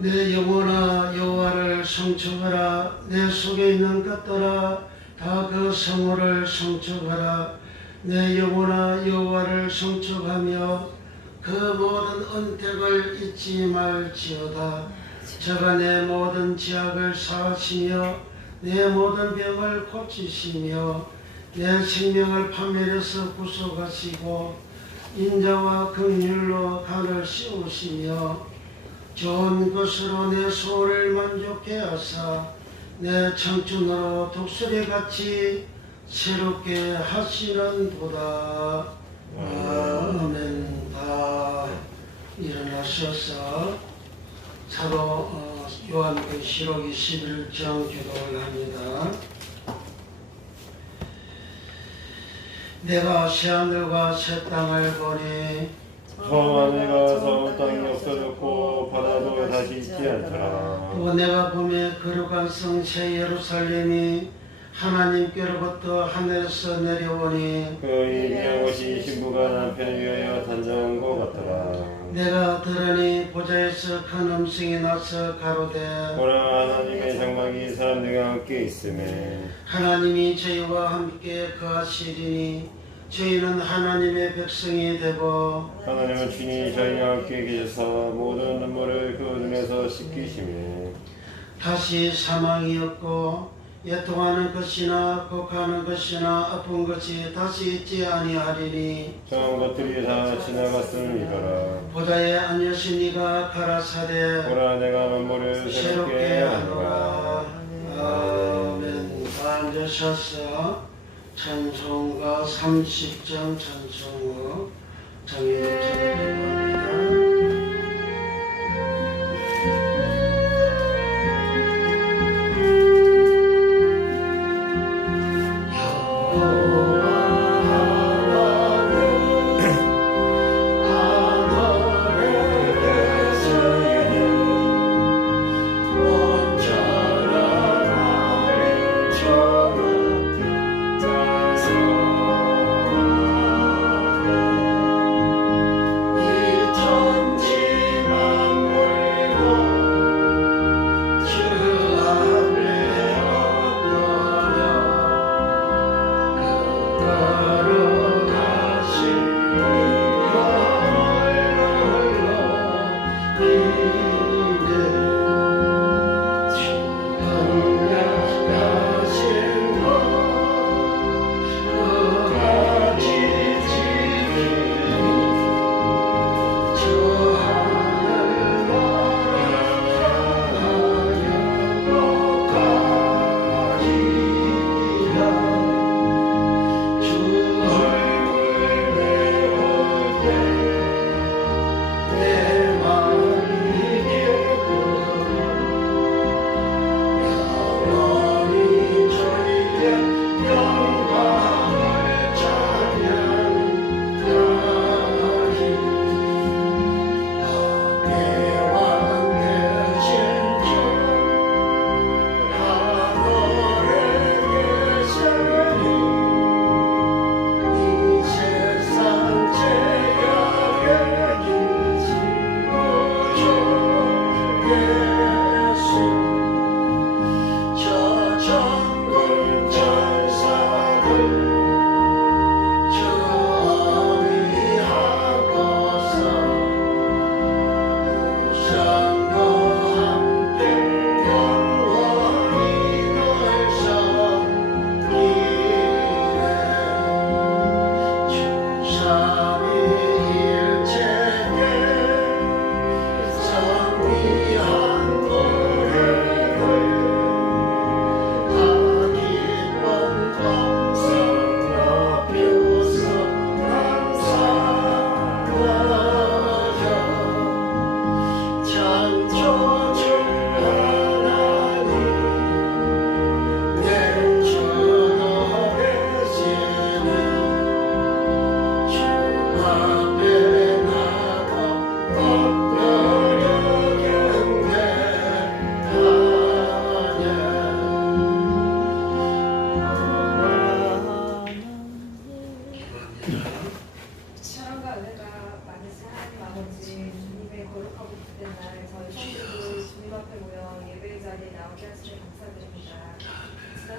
내 영혼아 여호와를 성축하라. 내 속에 있는 것들아 다 그 성호를 성축하라. 내 영혼아 여호와를 성축하며 그 모든 언택을 잊지 말지어다. 저가 내 모든 죄악을 사하시며 내 모든 병을 고치시며 내 생명을 파멸해서 구속하시고 인자와 긍휼로 단을 씌우시며 좋은 것으로 내 소를 만족해 하사 내 청춘으로 독수리같이 새롭게 하시는도다. 아멘. 다 일어나셔서 사도 요한계시록 21장 기도를 합니다. 내가 새하늘과 새 땅을 보니 처하늘과 저 땅이 없어졌고 바다도 다시 있지 않더라. 또 내가 보매 거룩한 성 새 예루살렘이 하나님께로부터 하늘에서 내려오니 그의 귀한 것이 신부가 남편을 위하여 단장한 것 같더라. 내가 들으니 보좌에서 큰 음성이 나서 가로되 보라, 하나님의 장막이 사람들과 함께 있음에 하나님이 저희와 함께 거하시리니 저희는 하나님의 백성이 되고 하나님은 친히 저희와 함께 계셔서 모든 눈물을 그 눈에서 씻기시며 다시 사망이 없고 애통하는 것이나 곡하는 것이나 아픈 것이 다시 있지 아니하리니 저런 것들이 다 지나갔음이더라. 보좌에 앉으신 이가 가라사대 보라, 내가 만물을 새롭게 하노라. 아멘. 다 앉으셔서 찬송가 30장 찬송가 정의를 전해드립니다. 이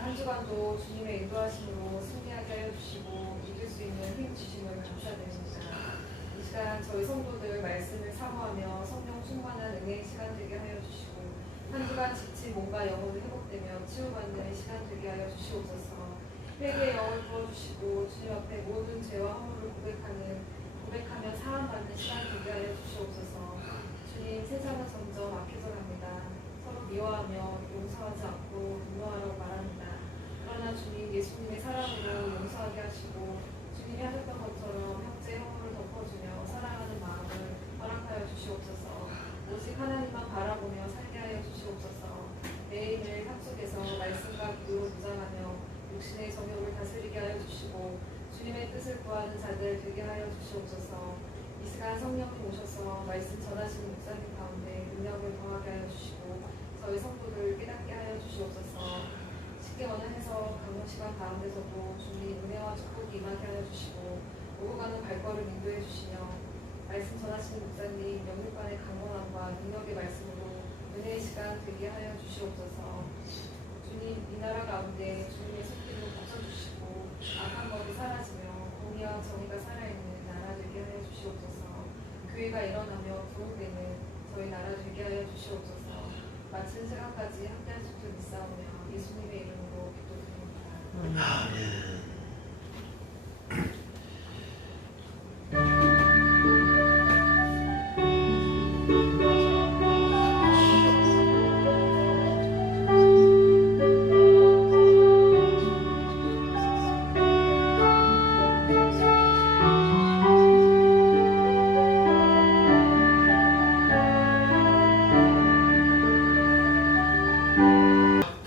한 주간도 주님의 인도하심으로 승리하게 하여 주시고 이길 수 있는 힘 주심을 감사드립니다. 이 시간 저희 성도들 말씀을 사모하며 성령 충만한 은혜의 시간 되게 하여 주시고 한 주간 지친 몸과 영혼을 회복되며 치유받는 시간 되게 하여 주시옵소서. 회개의 영을 부어주시고 주님 앞에 모든 죄와 허물을 고백하며 사함받는 시간 되게 하여 주시옵소서. 주님, 세상은 점점 악해져 갑니다. 서로 미워하며 용서하지 않고 분노하라고 말합니다. 그러나 주님, 예수님의 사랑으로 용서하게 하시고 주님이 하셨던 것처럼 형제의 허물을 덮어주며 사랑하는 마음을 허락하여 주시옵소서. 오직 하나님만 바라보며 살게 하여 주시옵소서. 매일매일 삶 속에서 말씀과 기도로 무장하며 육신의 정욕을 다스리게 하여 주시고 주님의 뜻을 구하는 자들 되게 하여 주시옵소서. 이 시간 성령님 오셔서 말씀 전하시는 목사님 가운데 능력을 더하게 하여 주시고 저희 성도들 깨닫게 하여 주시옵소서. 쉽게 원한해서 강론 시간 가운데서도 주님 은혜와 축복이 임하게 하여 주시고 오고 가는 발걸음 인도해 주시며 말씀 전하시는 목사님 영육간의 강건함과 능력의 말씀으로 은혜의 시간 되게 하여 주시옵소서. 주님, 이 나라 가운데 주님의 손길로 덮쳐주시고 악한 법이 사라지며 공의와 정의가 살아있는 나라 되게 하여 주시옵소서. 교회가 일어나며 부흥되는 저희 나라 되게 하여 주시옵소서. 마친 시간까지 함께할 수 있도록 믿사오며 예수님의 이름으로 기도드립니다. 아멘.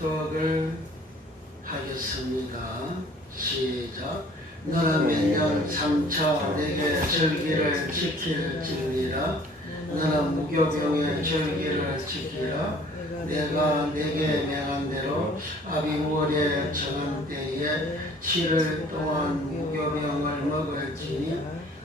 합독을 하겠습니다. 시작. 너는 매년 3차 내게 절기를 지킬지니라. 너는 무교병의 절기를 지키라. 내가 내게 명한 대로 아비월에 정한 때에 7일 동안 무교병을 먹을지니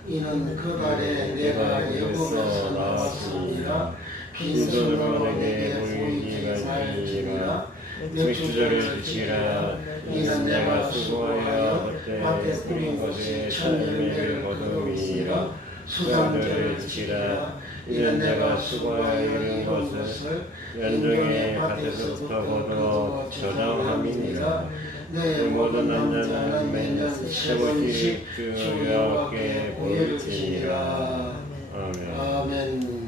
이는 그 달에 내가 애굽에서 나왔습니다. 빈손으로 내게 보이지 말지니라. 맥주절을 지키라. 이는 내가 수고하여 밭에 뿌린 것이 첫 열매를 거두이니라. 수상절을 지키라. 이는 내가 수고하여 이룬 것을 연중의 밭에서부터 거두어 저장함이니라. 내 모든 남자는 매년 세 번씩 주 여호와께 보일지니라. 아멘. 아멘.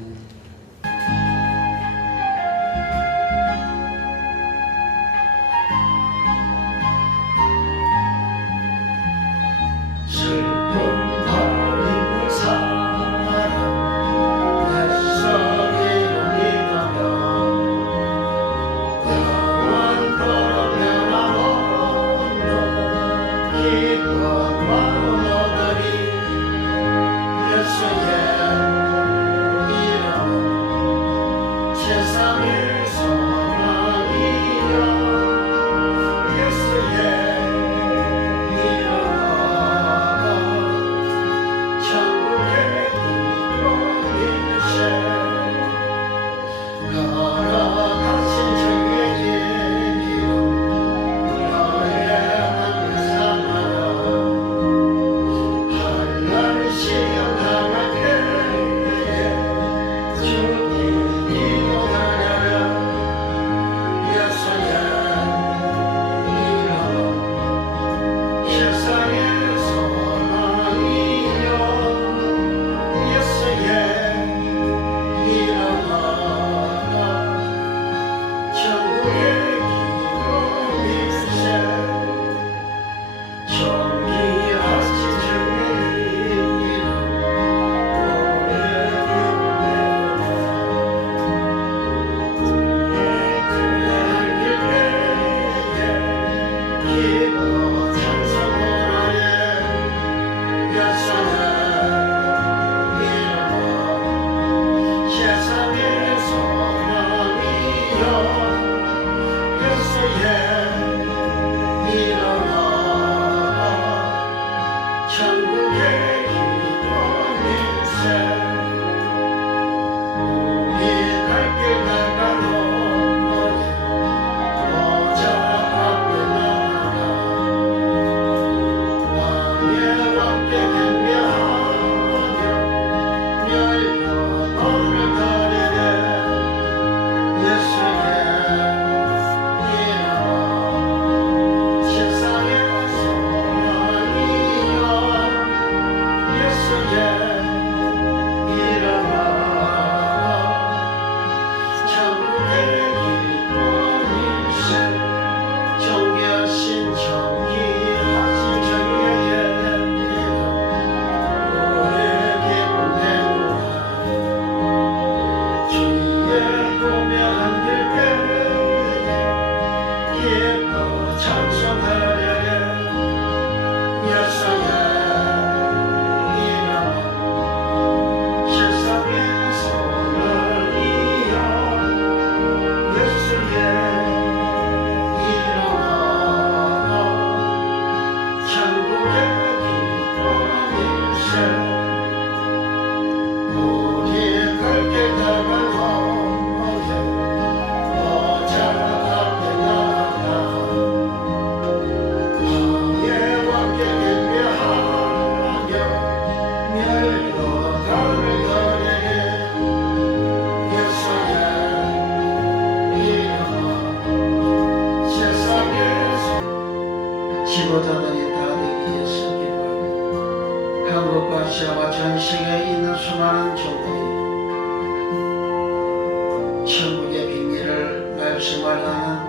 천국의 비밀을 말씀하려는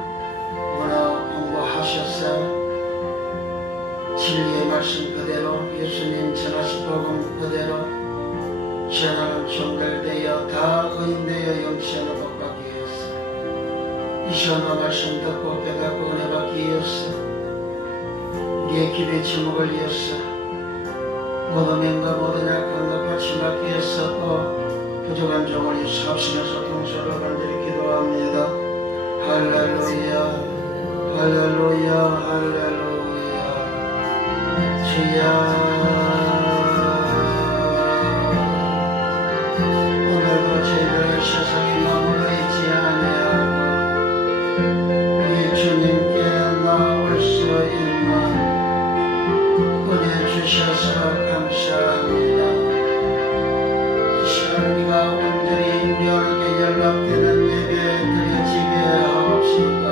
문화 공부하셔서 진리의 말씀 그대로 예수님 전하신 복음 그대로 전하는 종들되어 다 의인되어 영생을 복받기 위해서 이 시간과 말씀 듣고 깨닫고 은혜 받기 위해서 우리의 기도의 제목을 위해서 모든 명과 모든 약한 것 같이 받기 위해서 또 부족한 종을 위해서 합심해서 동서로 간절히 기도합니다. 할렐루야 할렐루야 할렐루야 주여 오늘도 저희를 세상에 머무르지 아니하고 우리 주님께 나올 수 있는 은혜 주셔서 감사합니다. 이 시간 우리가 온전히 우리 하나님께 연락되는 예배 드려지게 하옵시고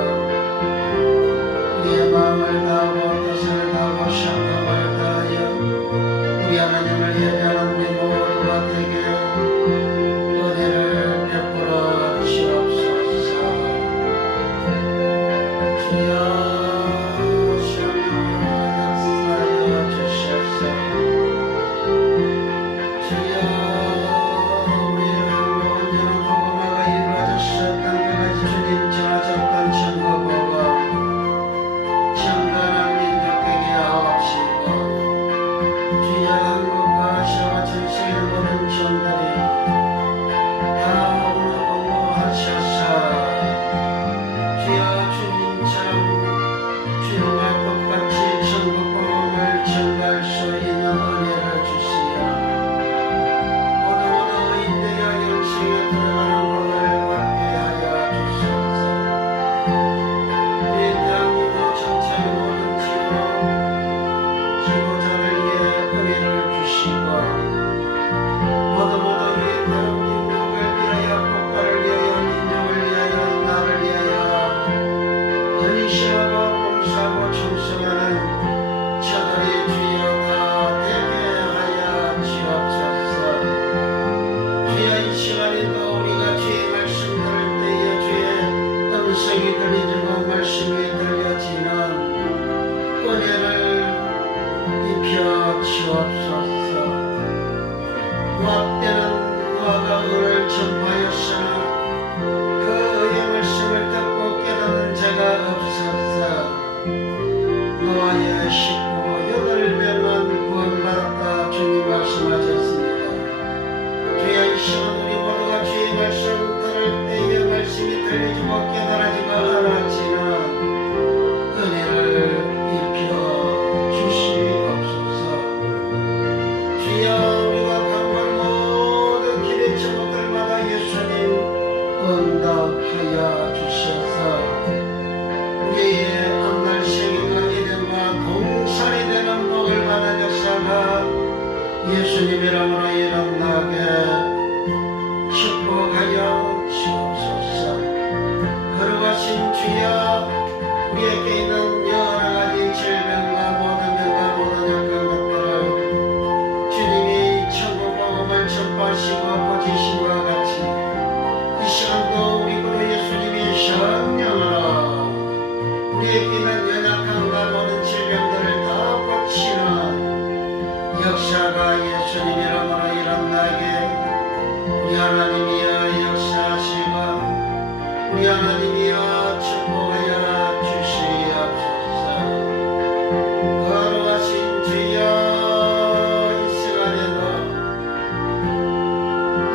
우리의 마음을 다하고 뜻을 다하고 생각을 다하여 우리 하나님을 예배하는 우리 모두가 되게 은혜를 베풀어 주옵소서. 주여 예수님 이름으로 일어나게 축복하여 주옵소서. 걸어가신 주여 우리에게 있는 여러 가지 질병과 모든 병과 모든 약한 것들을 주님이 천국 복음을 전파하시고 보지심과 같이 이 시간도 우리 구주 예수님이 성령으로 우리에게 있는 연약함과 모든 질병들을 다 고치는 역사가 예수님 이름으로 일어나게 우리 하나님이여 역사하시고 우리 하나님이여 축복하여 주시옵소서. 거룩하신 주여 이 시간에도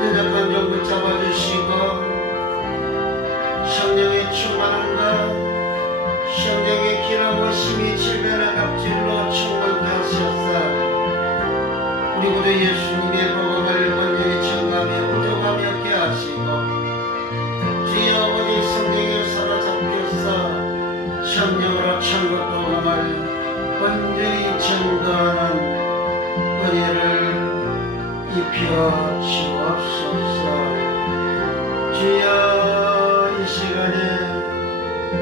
연약한 종 붙잡아주시고 성령의 충만한 것 성령의 기름과 심히 질면의 갑질로 충만케 하시옵소서. 우리 구주 예수님의 복음을 온전히 전가하며 부족함이 없게 하시고 주여 아버지 성령에 사로잡혀서 성령으로 천국 복음을 온전히 전가하는 은혜를 입혀 주옵소서. 주여 이 시간에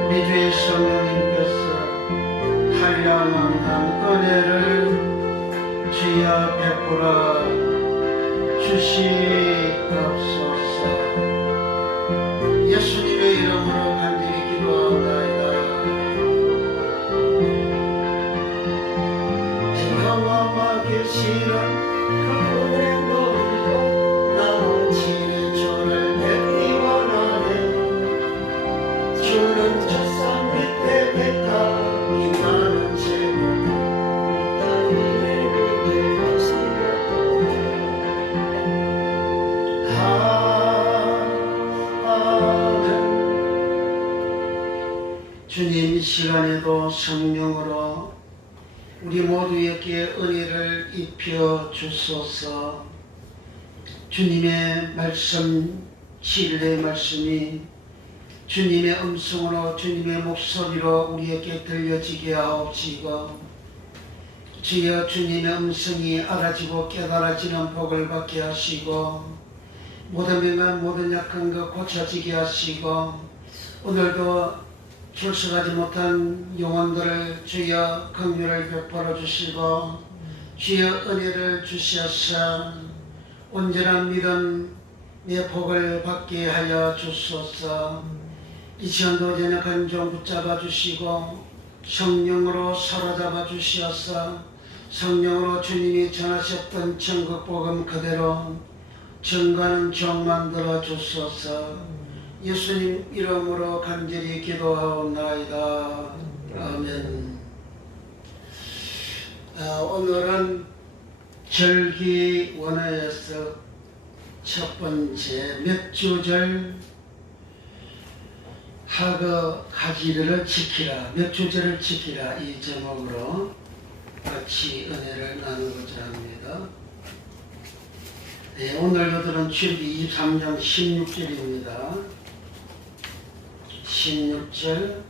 우리 주의 성령님께서 한량한 은혜를 주여 베풀어 주시옵소서. 실은 그분의 놀고 나 진의 주를 뵙기 원하네. 주는 저 산 밑에 백합 이 많은 재물 땅 위에 그게 아멘. 주님, 이 시간에도 성령으로 우리 모두에게 은혜를 입혀 주소서. 주님의 말씀, 진리의 말씀이 주님의 음성으로 주님의 목소리로 우리에게 들려지게 하옵시고, 주여 주님의 음성이 알아지고 깨달아지는 복을 받게 하시고, 모든 병만 모든 약한 것 고쳐지게 하시고, 오늘도 출석하지 못한 영혼들을 주여 긍휼을 베풀어 주시고, 주여 은혜를 주시옵사 온전한 믿음의 복을 받게 하여 주소서. 이 시간도 연약한 종 붙잡아 주시고 성령으로 사로잡아 주시옵사 성령으로 주님이 전하셨던 천국 복음 그대로 전가는 종 만들어 주소서. 예수님 이름으로 간절히 기도하옵나이다. 아멘. 오늘은 절기원어에서 첫 번째 몇 주절 하거 가지를 지키라, 몇 주절을 지키라, 이 제목으로 같이 은혜를 나누고자 합니다. 네, 오늘 교들은 출애굽기 23장 16절입니다. 16절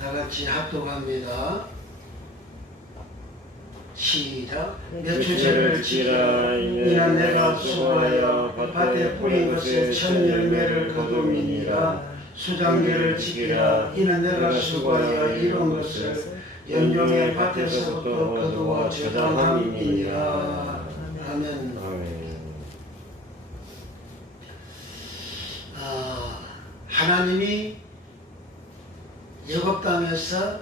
다같이 합독합니다. 시작. 몇 주절을 지키라. 이는 내가 수고하여 밭에 뿌린 것에 첫 열매를 거둠이니라. 수장기를 지키라. 이는 내가 수고하여 이룬 것을 연종의 밭에서부터 거두어 저장함이니라. 아멘. 하나님이 애굽 땅에서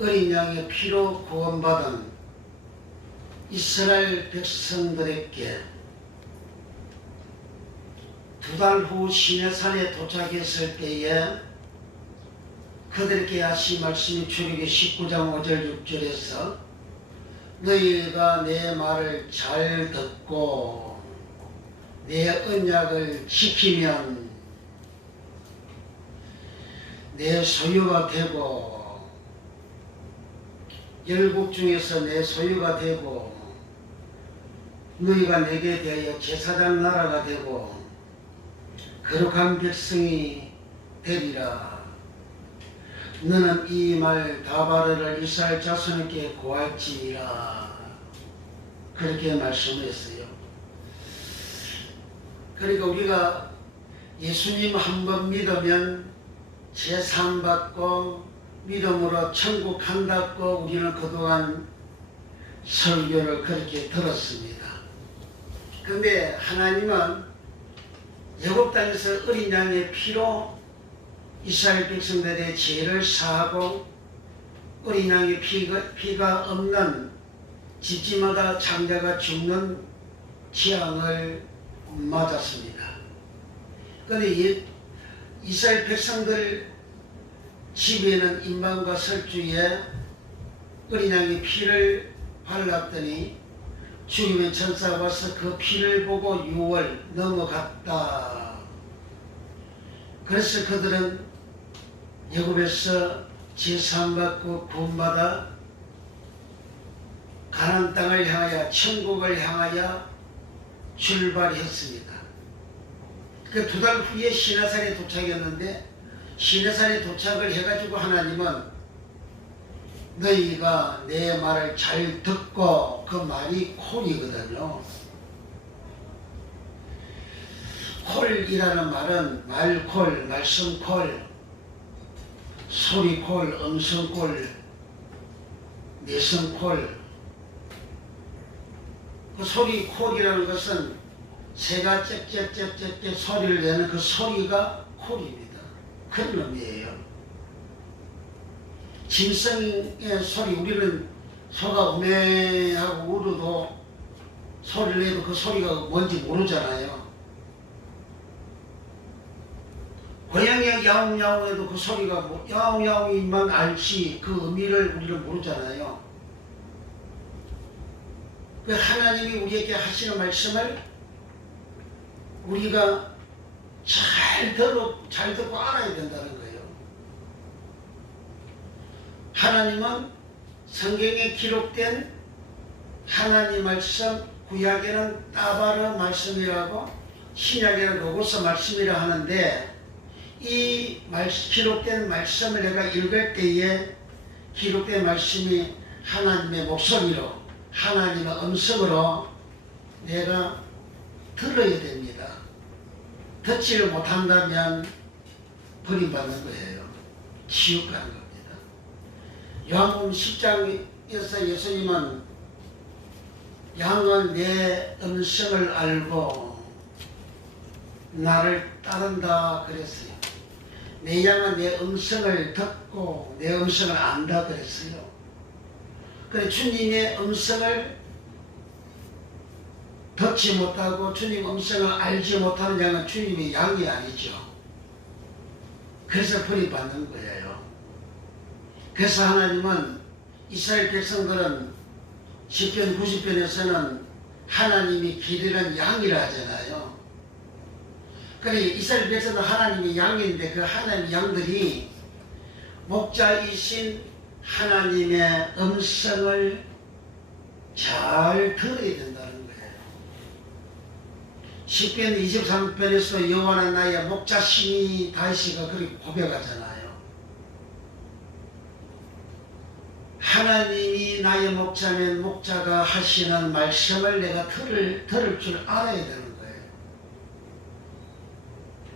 어린 양의 피로 구원받은 이스라엘 백성들에게 2달 후 시내산에 도착했을 때에 그들에게 하신 말씀이 출애굽기 19장 5절 6절에서 너희가 내 말을 잘 듣고 내 언약을 지키면 내 소유가 되고 열국 중에서 내 소유가 되고 너희가 내게 대하여 제사장 나라가 되고 거룩한 백성이 되리라. 너는 이 말 다바르를 이스라엘 자손에게 고할지니라. 그렇게 말씀했어요. 그러니까 우리가 예수님 한번 믿으면 제상 받고 믿음으로 천국 간다고 우리는 그동안 설교를 그렇게 들었습니다. 그런데 하나님은 애굽 땅에서 어린 양의 피로 이스라엘 백성들의 죄를 사하고 어린 양의 피가 없는 집집마다 장자가 죽는 재앙을 맞았습니다. 그런데 이스라엘 백성들 집에는 임방과 설주에 어린 양의 피를 발랐더니 주님의 천사가 와서 그 피를 보고 6월 넘어갔다. 그래서 그들은 애굽에서 제사함받고 구원받아 가나안 땅을 향하여 천국을 향하여 출발했습니다. 그 2달 후에 시내산에 도착했는데 시내산에 도착을 해가지고 하나님은 너희가 내 말을 잘 듣고, 그 말이 콜이거든요. 콜이라는 말은 말콜, 말씀콜, 소리콜, 음성콜, 내성콜. 그 소리콜이라는 것은 새가 짹짹짹짹 소리를 내는 그 소리가 콜입니다. 그런 의미예요. 짐승의 소리, 우리는 소가 우매하고 울어도 소리를 내도 그 소리가 뭔지 모르잖아요. 고양이가 야옹야옹해도 그 소리가 뭐 야옹야옹이만 알지 그 의미를 우리는 모르잖아요. 그 하나님이 우리에게 하시는 말씀을 우리가 잘 듣고 알아야 된다는 거예요. 하나님은 성경에 기록된 하나님 말씀, 구약에는 따바르 말씀이라고 신약에는 로고스 말씀이라 하는데 이 기록된 말씀을 내가 읽을 때에 기록된 말씀이 하나님의 목소리로 하나님의 음성으로 내가 들어야 됩니다. 듣지를 못한다면 버림받는 거예요. 지옥 가는 겁니다. 요한복음 10장에서 예수님은 양은 내 음성을 알고 나를 따른다 그랬어요. 내 양은 내 음성을 듣고 내 음성을 안다 그랬어요. 그래 주님의 음성을 듣지 못하고 주님 음성을 알지 못하는 양은 주님의 양이 아니죠. 그래서 버림받는 거예요. 그래서 하나님은 이스라엘 백성들은 시편 90편에서는 하나님이 기르는 양이라 하잖아요. 그래 이스라엘 백성은 하나님의 양인데 그 하나님의 양들이 목자이신 하나님의 음성을 잘 들어야 된다는 거예요. 시편 23편에서 여호와는 나의 목자시니 다윗이가 그렇게 고백하잖아요. 하나님이 나의 목자면 목자가 하시는 말씀을 내가 들을 줄 알아야 되는 거예요.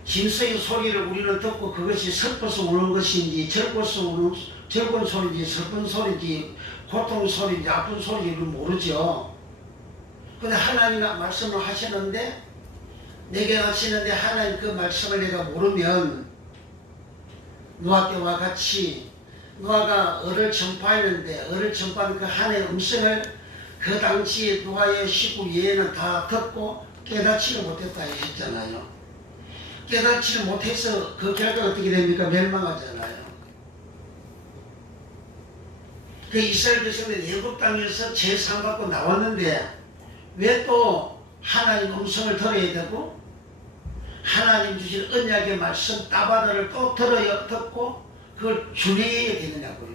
짐승의 소리를 우리는 듣고 그것이 슬퍼서 우는 것인지 즐거운 소리인지 슬픈 소리인지 고통 소리인지 아픈 소리인지 모르죠. 근데 하나님이 말씀을 하시는데 내게 하시는데 하나님 그 말씀을 내가 모르면 노아 때와 같이 노아가 을을 전파했는데 을을 전파한 그 하나님의 음성을 그 당시 노아의 식구 외에는 다 듣고 깨닫지를 못했다 했잖아요. 깨닫지를 못해서 그 결과가 어떻게 됩니까? 멸망하잖아요. 그 이스라엘 백성들이 애굽 땅에서 제사받고 나왔는데 왜 또 하나님 음성을 들어야 되고 하나님 주신 언약의 말씀 따바다를 또 듣고 그걸 준행해야 되느냐고요.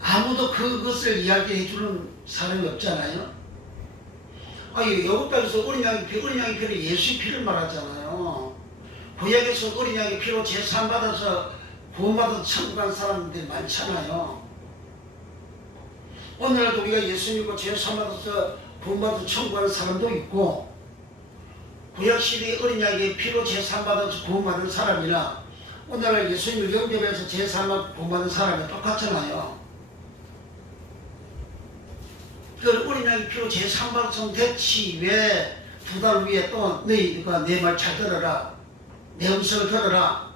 아무도 그것을 이야기해 주는 사람이 없잖아요. 여기 땅에서 어린 양의 피는 예수의 피를 말하잖아요. 구약에서 어린 양의 피로 제사받아서 구원받아서 천국 간 사람들이 많잖아요. 오늘날도 우리가 예수 믿고 제사받아서 구원받아서 천국 가는 사람도 있고 구약시대의 어린 양의 피로 제사받아서 구원받은 사람이나 오늘날 예수님을 영접해서 제사받아서 구원받은 사람이 똑같잖아요. 그 어린 양의 피로 제사받아서 됐지 왜 두 달 후에 또 너희가 내 말 잘 들어라, 내 음성을 들어라,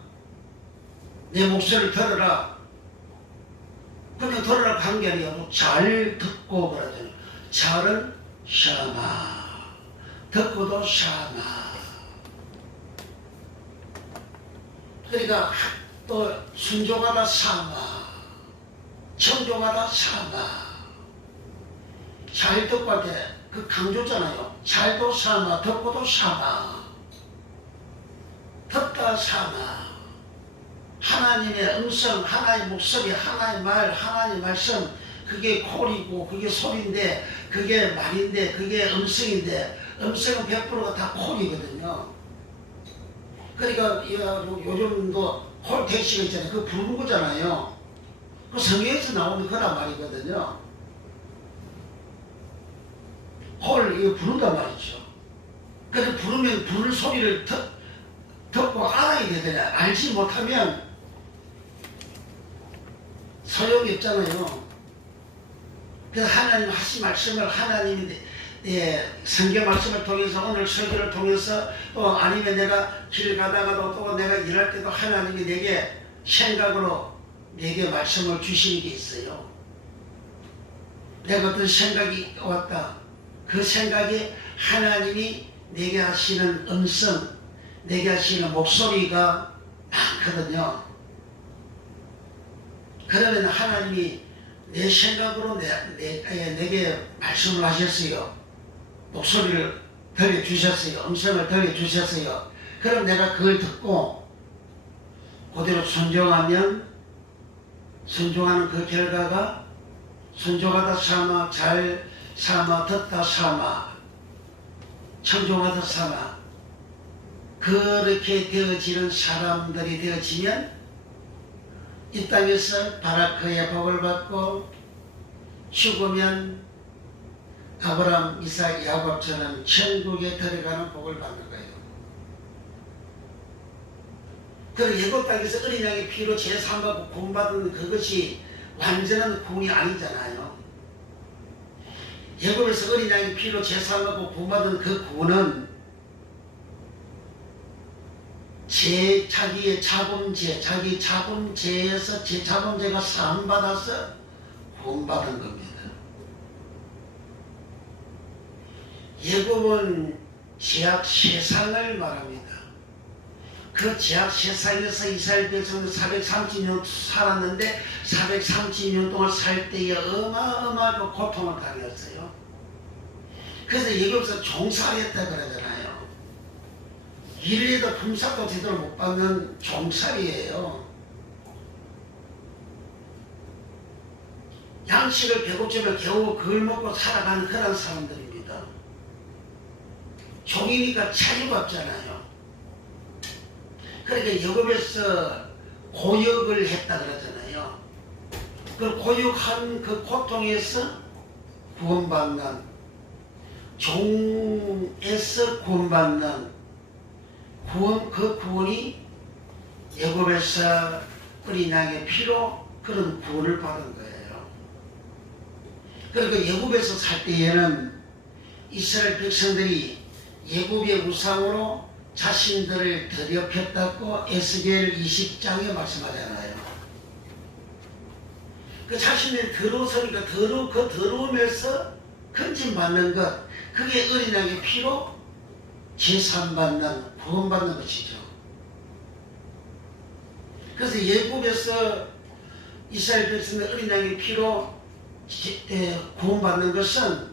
내 목소리를 들어라, 그냥 들어라 한 게 아니라 잘 듣고 그러잖아요. 잘은 샤마, 듣고도 샤마. 그러니까 또 순종하다 사마, 청종하다 사마. 잘 듣고 할 때 그 강조잖아요. 잘도 사마, 듣고도 사마. 듣다 사마. 하나님의 음성, 하나님의 목소리, 하나님의 말, 하나님의 말씀, 그게 콜이고 그게 소리인데 그게 말인데 그게 음성인데 음성은 100%가 다 콜이거든요. 그러니까 요즘도 콜 택시가 있잖아요. 그거 부르는 거잖아요. 그 성경에서 나오는 거란 말이거든요. 콜 이거 부른단 말이죠. 그래서 부르면 부를 소리를 듣고 알아야 되잖아요. 알지 못하면 소용이 없잖아요. 그래서 하나님 하신 말씀을 하나님이 성경 말씀을 통해서 오늘 설교를 통해서 또 아니면 내가 길 가다가도 또 내가 일할 때도 하나님이 내게 생각으로 내게 말씀을 주시는 게 있어요. 내가 어떤 생각이 왔다. 그 생각에 하나님이 내게 하시는 음성, 내게 하시는 목소리가 많거든요. 그러면 하나님이 내 생각으로 내게 말씀을 하셨어요. 목소리를 들려주셨어요. 음성을 들려주셨어요. 그럼 내가 그걸 듣고 그대로 순종하면 순종하는 그 결과가 순종하다 삼아 잘 삼아 듣다 삼아 청종하다 삼아 그렇게 되어지는 사람들이 되어지면 이 땅에서 바라크의 복을 받고 죽으면 아브라함, 이삭, 야곱처럼 천국에 들어가는 복을 받는 거예요. 그리고 예고 땅에서 어린 양의 피로 제사함받고 구원받은 그것이 완전한 구원이 아니잖아요. 예고에서 어린 양의 피로 제사함받고 구원받은 그 구원은 자기의 자범죄, 자기 자범죄에서 제 자범죄가 사함받아서 구원받은 겁니다. 예고는 제약 세상을 말합니다. 그 제약 세상에서 이스라엘 백성은 430년 살았는데 430년 동안 살 때에 어마어마하게 고통을 당했어요. 그래서 예고에서 종살이했다 그러잖아요. 일에도 품삯도 제대로 못 받는 종살이에요. 양식을 배고픔을 겨우 그걸 먹고 살아가는 그런 사람들입니다. 종이니까 차지가 없잖아요. 그러니까 여급에서 고역을 했다 그러잖아요. 그 고역한 그 고통에서 구원받는, 종에서 구원받는 그 구원이 애굽에서 어린 양의 피로 그런 구원을 받은 거예요. 그러니까 애굽에서 살 때에는 이스라엘 백성들이 애굽의 우상으로 자신들을 더럽혔다고 에스겔 20장에 말씀하잖아요. 그 자신들이 더러워서니까 그 더러우면서 건진받는 것, 그게 어린 양의 피로 제사함받는, 구원받는 것이죠. 그래서 예굽에서 이스라엘 백성의 어린 양의 피로 구원받는 것은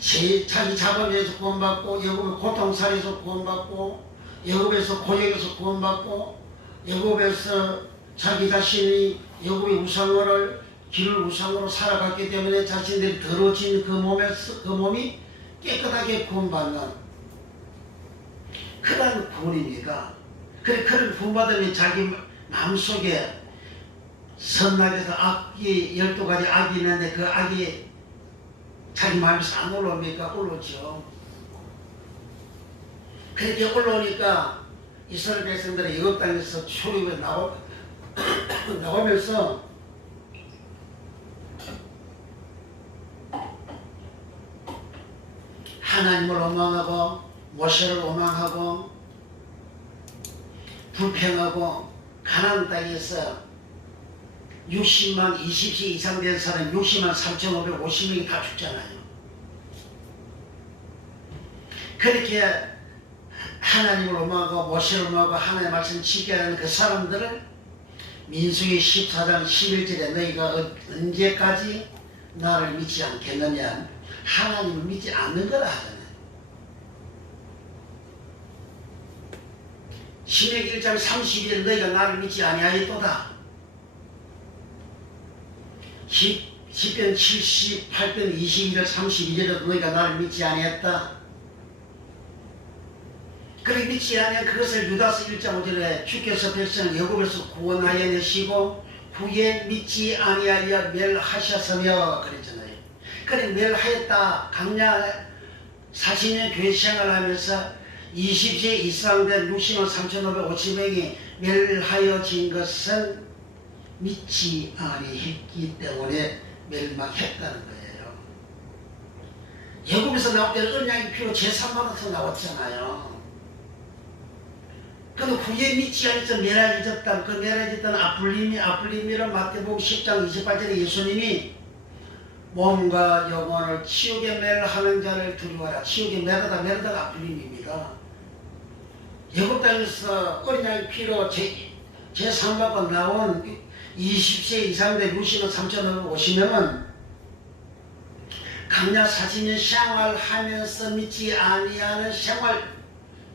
자기 자범에서 구원받고, 예굽의 고통살이에서 구원받고, 예굽에서 고역에서 구원받고, 예굽에서 자기 자신이 예굽의 우상을 길을 우상으로 살아갔기 때문에 자신들이 더러워진 그 몸이 깨끗하게 구원받는 그런 구원입니다. 그런 구원받으면 자기 마음속에 선악에서 악이 12가지 악이 있는데 그 악이 자기 마음에서 안 올라옵니까? 올라오죠. 그렇게 올라오니까 이스라엘 백성들이 애굽 땅에서 출입에 나오면서 하나님을 원망하고 모세를 원망하고 불평하고 가나안 땅에서 60만 20세 이상 된 사람 60만 3,550명이 다 죽잖아요. 그렇게 하나님을 원망하고 모세를 원망하고 하나님의 말씀 지키게 하는 그 사람들을 민수기 14장 11절에 너희가 언제까지 나를 믿지 않겠느냐, 하나님을 믿지 않는 거라 하잖아요. 신명기 1장 32절에 너희가 나를 믿지 아니하였도다. 시편 78편 22절 32절에도 너희가 나를 믿지 아니했다. 그렇게 믿지 아니한 그것을 유다서 1장 5절에 주께서 백성을 애굽에서 구원하여 내시고 후에 믿지 아니하여 멸하셨으며 그랬잖아요. 그래 멸하였다. 강야 40년 교회 생활하면서 20세 이상 된 60만 3,550명이 멸하여진 것은 믿지 아니했기 때문에 멸망했다는 거예요. 애굽에서 나올 때는 언약의 피로 제사받아서 나왔잖아요. 그런데 후에 믿지 않아서 멸하여졌다. 그 멸하여졌던 아플림이란 마태복음 10장 28절에 예수님이 몸과 영혼을 치욕에 멸하는 자를 두려워하라. 치욕에 멸하다가 아플림입니다. 애굽 땅에서 어린 양의 피로 제사받고 나온 20세 이상 된 유신은 3,550명은 강야 40년 생활하면서 믿지 아니하는 생활,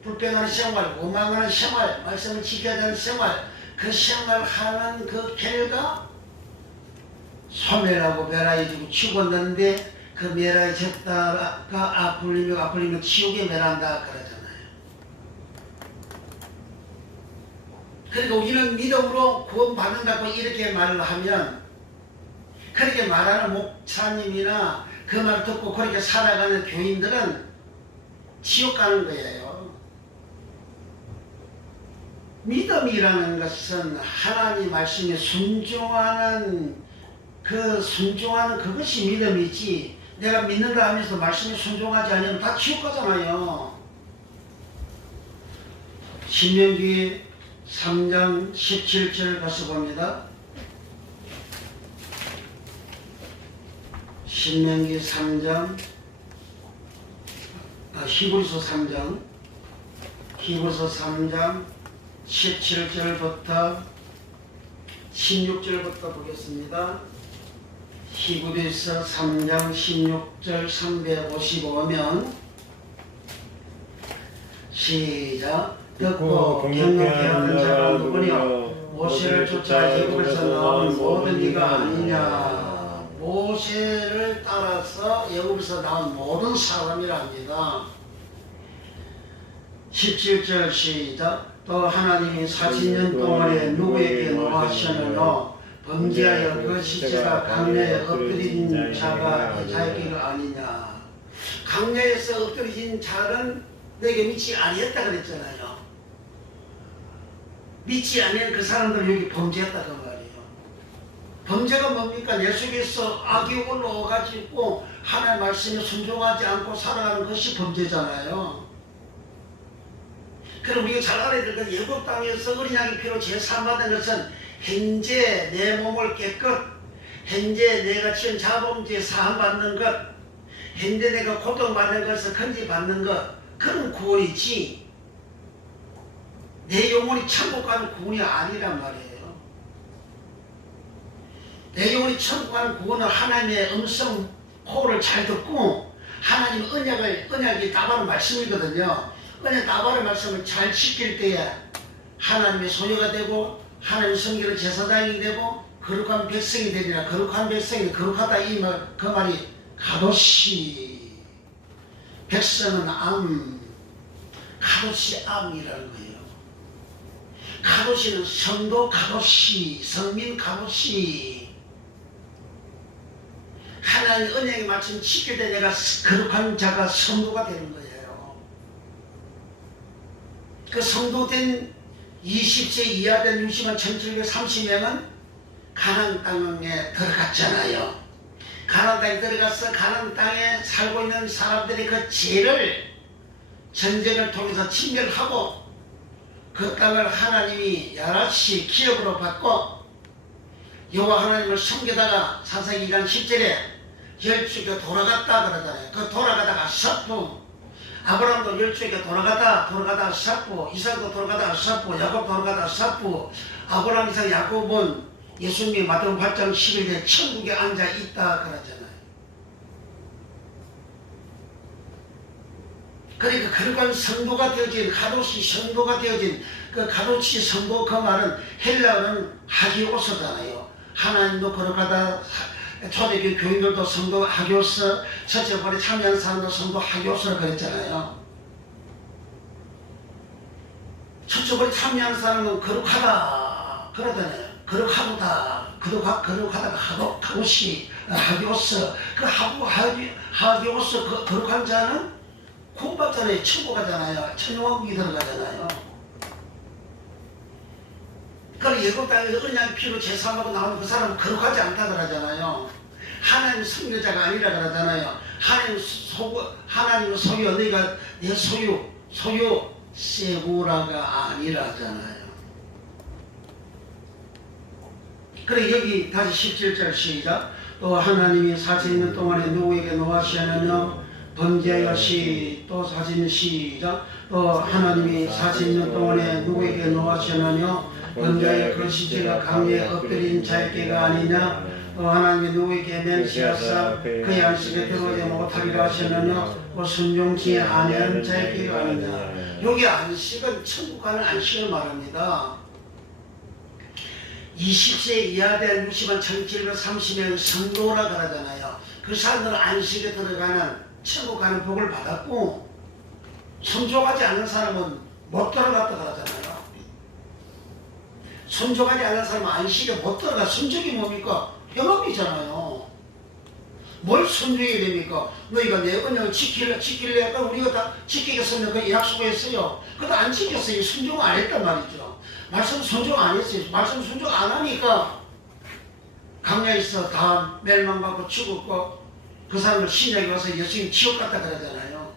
불평하는 생활, 오망하는 생활, 말씀을 지켜야 되는 생활, 그 생활하는 그 결과 소멸하고 멸하여지고 죽었는데 그 멸하여졌다가 아플리면 지옥에 멸한다 그러잖아요. 그러니까 우리는 믿음으로 구원받는다고 이렇게 말을 하면 그렇게 말하는 목사님이나 그 말 듣고 그렇게 살아가는 교인들은 지옥 가는 거예요. 믿음이라는 것은 하나님 말씀에 순종하는 그것이 믿음이지, 내가 믿는다 하면서 말씀에 순종하지 않으면 다 지옥 가잖아요. 신명기 3장 17절 가서 봅니다. 신명기 3장, 히브리서 3장 17절부터 16절부터 보겠습니다. 히브리서 3장 16절 355면 시작. 듣고 경력해 하는 자가 누구냐? 모세를 쫓아 애굽에서 나온 모든 이가 아니냐? 모세를 따라서 애굽에서 나온 모든 사람이랍니다. 17절 시작. 또 하나님이 40년 동안에 누구에게 노하셨느냐? 범죄하여 그 시체가 강야에 엎드린 자가 자기를 아니냐? 강야에서 엎드린 자는 내게 믿지 아니했다 그랬잖아요. 믿지 아니한 그 사람들은 여기 범죄했다 그 말이에요. 범죄가 뭡니까? 내 속에서 악이 올라와가지고 하나님의 말씀에 순종하지 않고 살아가는 것이 범죄잖아요. 그럼 우리가 잘 알아야 될 건 애굽 땅에서 어린 양의 피로 제사받은 것은 현재 내 몸을 깨끗, 현재 내가 지은 자범죄 사함받는 것, 현재 내가 고통받는 것을 건지받는 것, 그런 구원이지 내 영혼이 천국 가는 구원이 아니란 말이에요. 내 영혼이 천국 가는 구원은 하나님의 음성 호를 잘 듣고 하나님 언약이 따바른 말씀이거든요. 언약 따바른 말씀을 잘 지킬 때에 하나님의 소유가 되고 하나님의 성결의 제사장이 되고 거룩한 백성이 되리라. 거룩한 백성이 거룩하다 그 말이 가도시, 백성은 암, 가도시 암이라는 거예요. 가도시는 성도 가도시, 성민 가도시. 하나님 언약의 말씀 지킬 때 내가 거룩한 자가 성도가 되는 거예요. 그 성도된 20세 이하 된 유시만 1730명은 가나안 땅에 들어갔잖아요. 가나안 땅에 들어가서 가나안 땅에 살고 있는 사람들이 그 죄를 전쟁을 통해서 침멸하고 그 땅을 하나님이 여럿이 기업으로 받고 여호와 하나님을 섬기다가 사사기 2장 10절에 열주가 돌아갔다 그러잖아요. 그 돌아가다가 서프, 아브라함도 열주에게 돌아가다가 서프, 이삭도 돌아가다가 서프, 야곱 돌아가다가 서프, 아브라함, 이삭, 야곱은 예수님이 마태복음 8장 11절에 천국에 앉아 있다 그러잖아요. 그러니까 거룩한 성도가 되어진, 가도시 성도가 되어진 그 가도시 성도 그 말은 헬라어는 하기오스잖아요. 하나님도 거룩하다, 초대교회 교인들도 성도 하기오스, 첫째번에 참여한 사람도 성도 하기오스를 그랬잖아요. 첫째번에 참여한 사람은 거룩하다 그러잖아요. 거룩하다가 하도시, 하기오스, 그 하기오스 그 거룩한 자는 구원받잖아요. 천국 가잖아요. 천국이 들어가잖아요. 그걸 예고 땅에서 언약의 피로 제사하고 나오는 그 사람은 거룩하지 않다 그러잖아요. 하나님 성녀자가 아니라 그러잖아요. 하나님은 소유, 너희가 내 소유 세구라가 아니라잖아요. 그래 여기 다시 17절 시작. 또 하나님이 40년 동안에 누구에게 노하시느냐 번제하시. 또 40년 시작. 또 하나님이 40년 동안에 누구에게 노하시느냐 번제의 거시지가 강에 엎드린 자에게가 아니냐. 또 하나님이 누구에게 맹세하사 그의 안식에 들어오지 못하리라 하셨느냐. 또 순종치 아니한 자에게가 아니냐. 여기 안식은 천국 가는 안식을 말합니다. 20세 이하 된 무심한 1730년 성도라 그러잖아요. 그 사람들은 안식에 들어가는 천국 가는 복을 받았고 순종하지 않는 사람은 못 들어갔다 그러잖아요. 순종하지 않는 사람은 안식에 못 들어가. 순종이 뭡니까? 병업이잖아요. 뭘 순종이 됩니까? 너희가 내 언약을 지킬래? 우리가 다 지키겠으면 그 약속했어요. 그것도 안 지켰어요. 순종 안 했단 말이죠. 말씀 순종 안 했어요. 말씀 순종 안 하니까 강야에서 다 멸망받고 죽었고 그 사람을 신약에 와서 예수님 지옥 갔다 그러잖아요.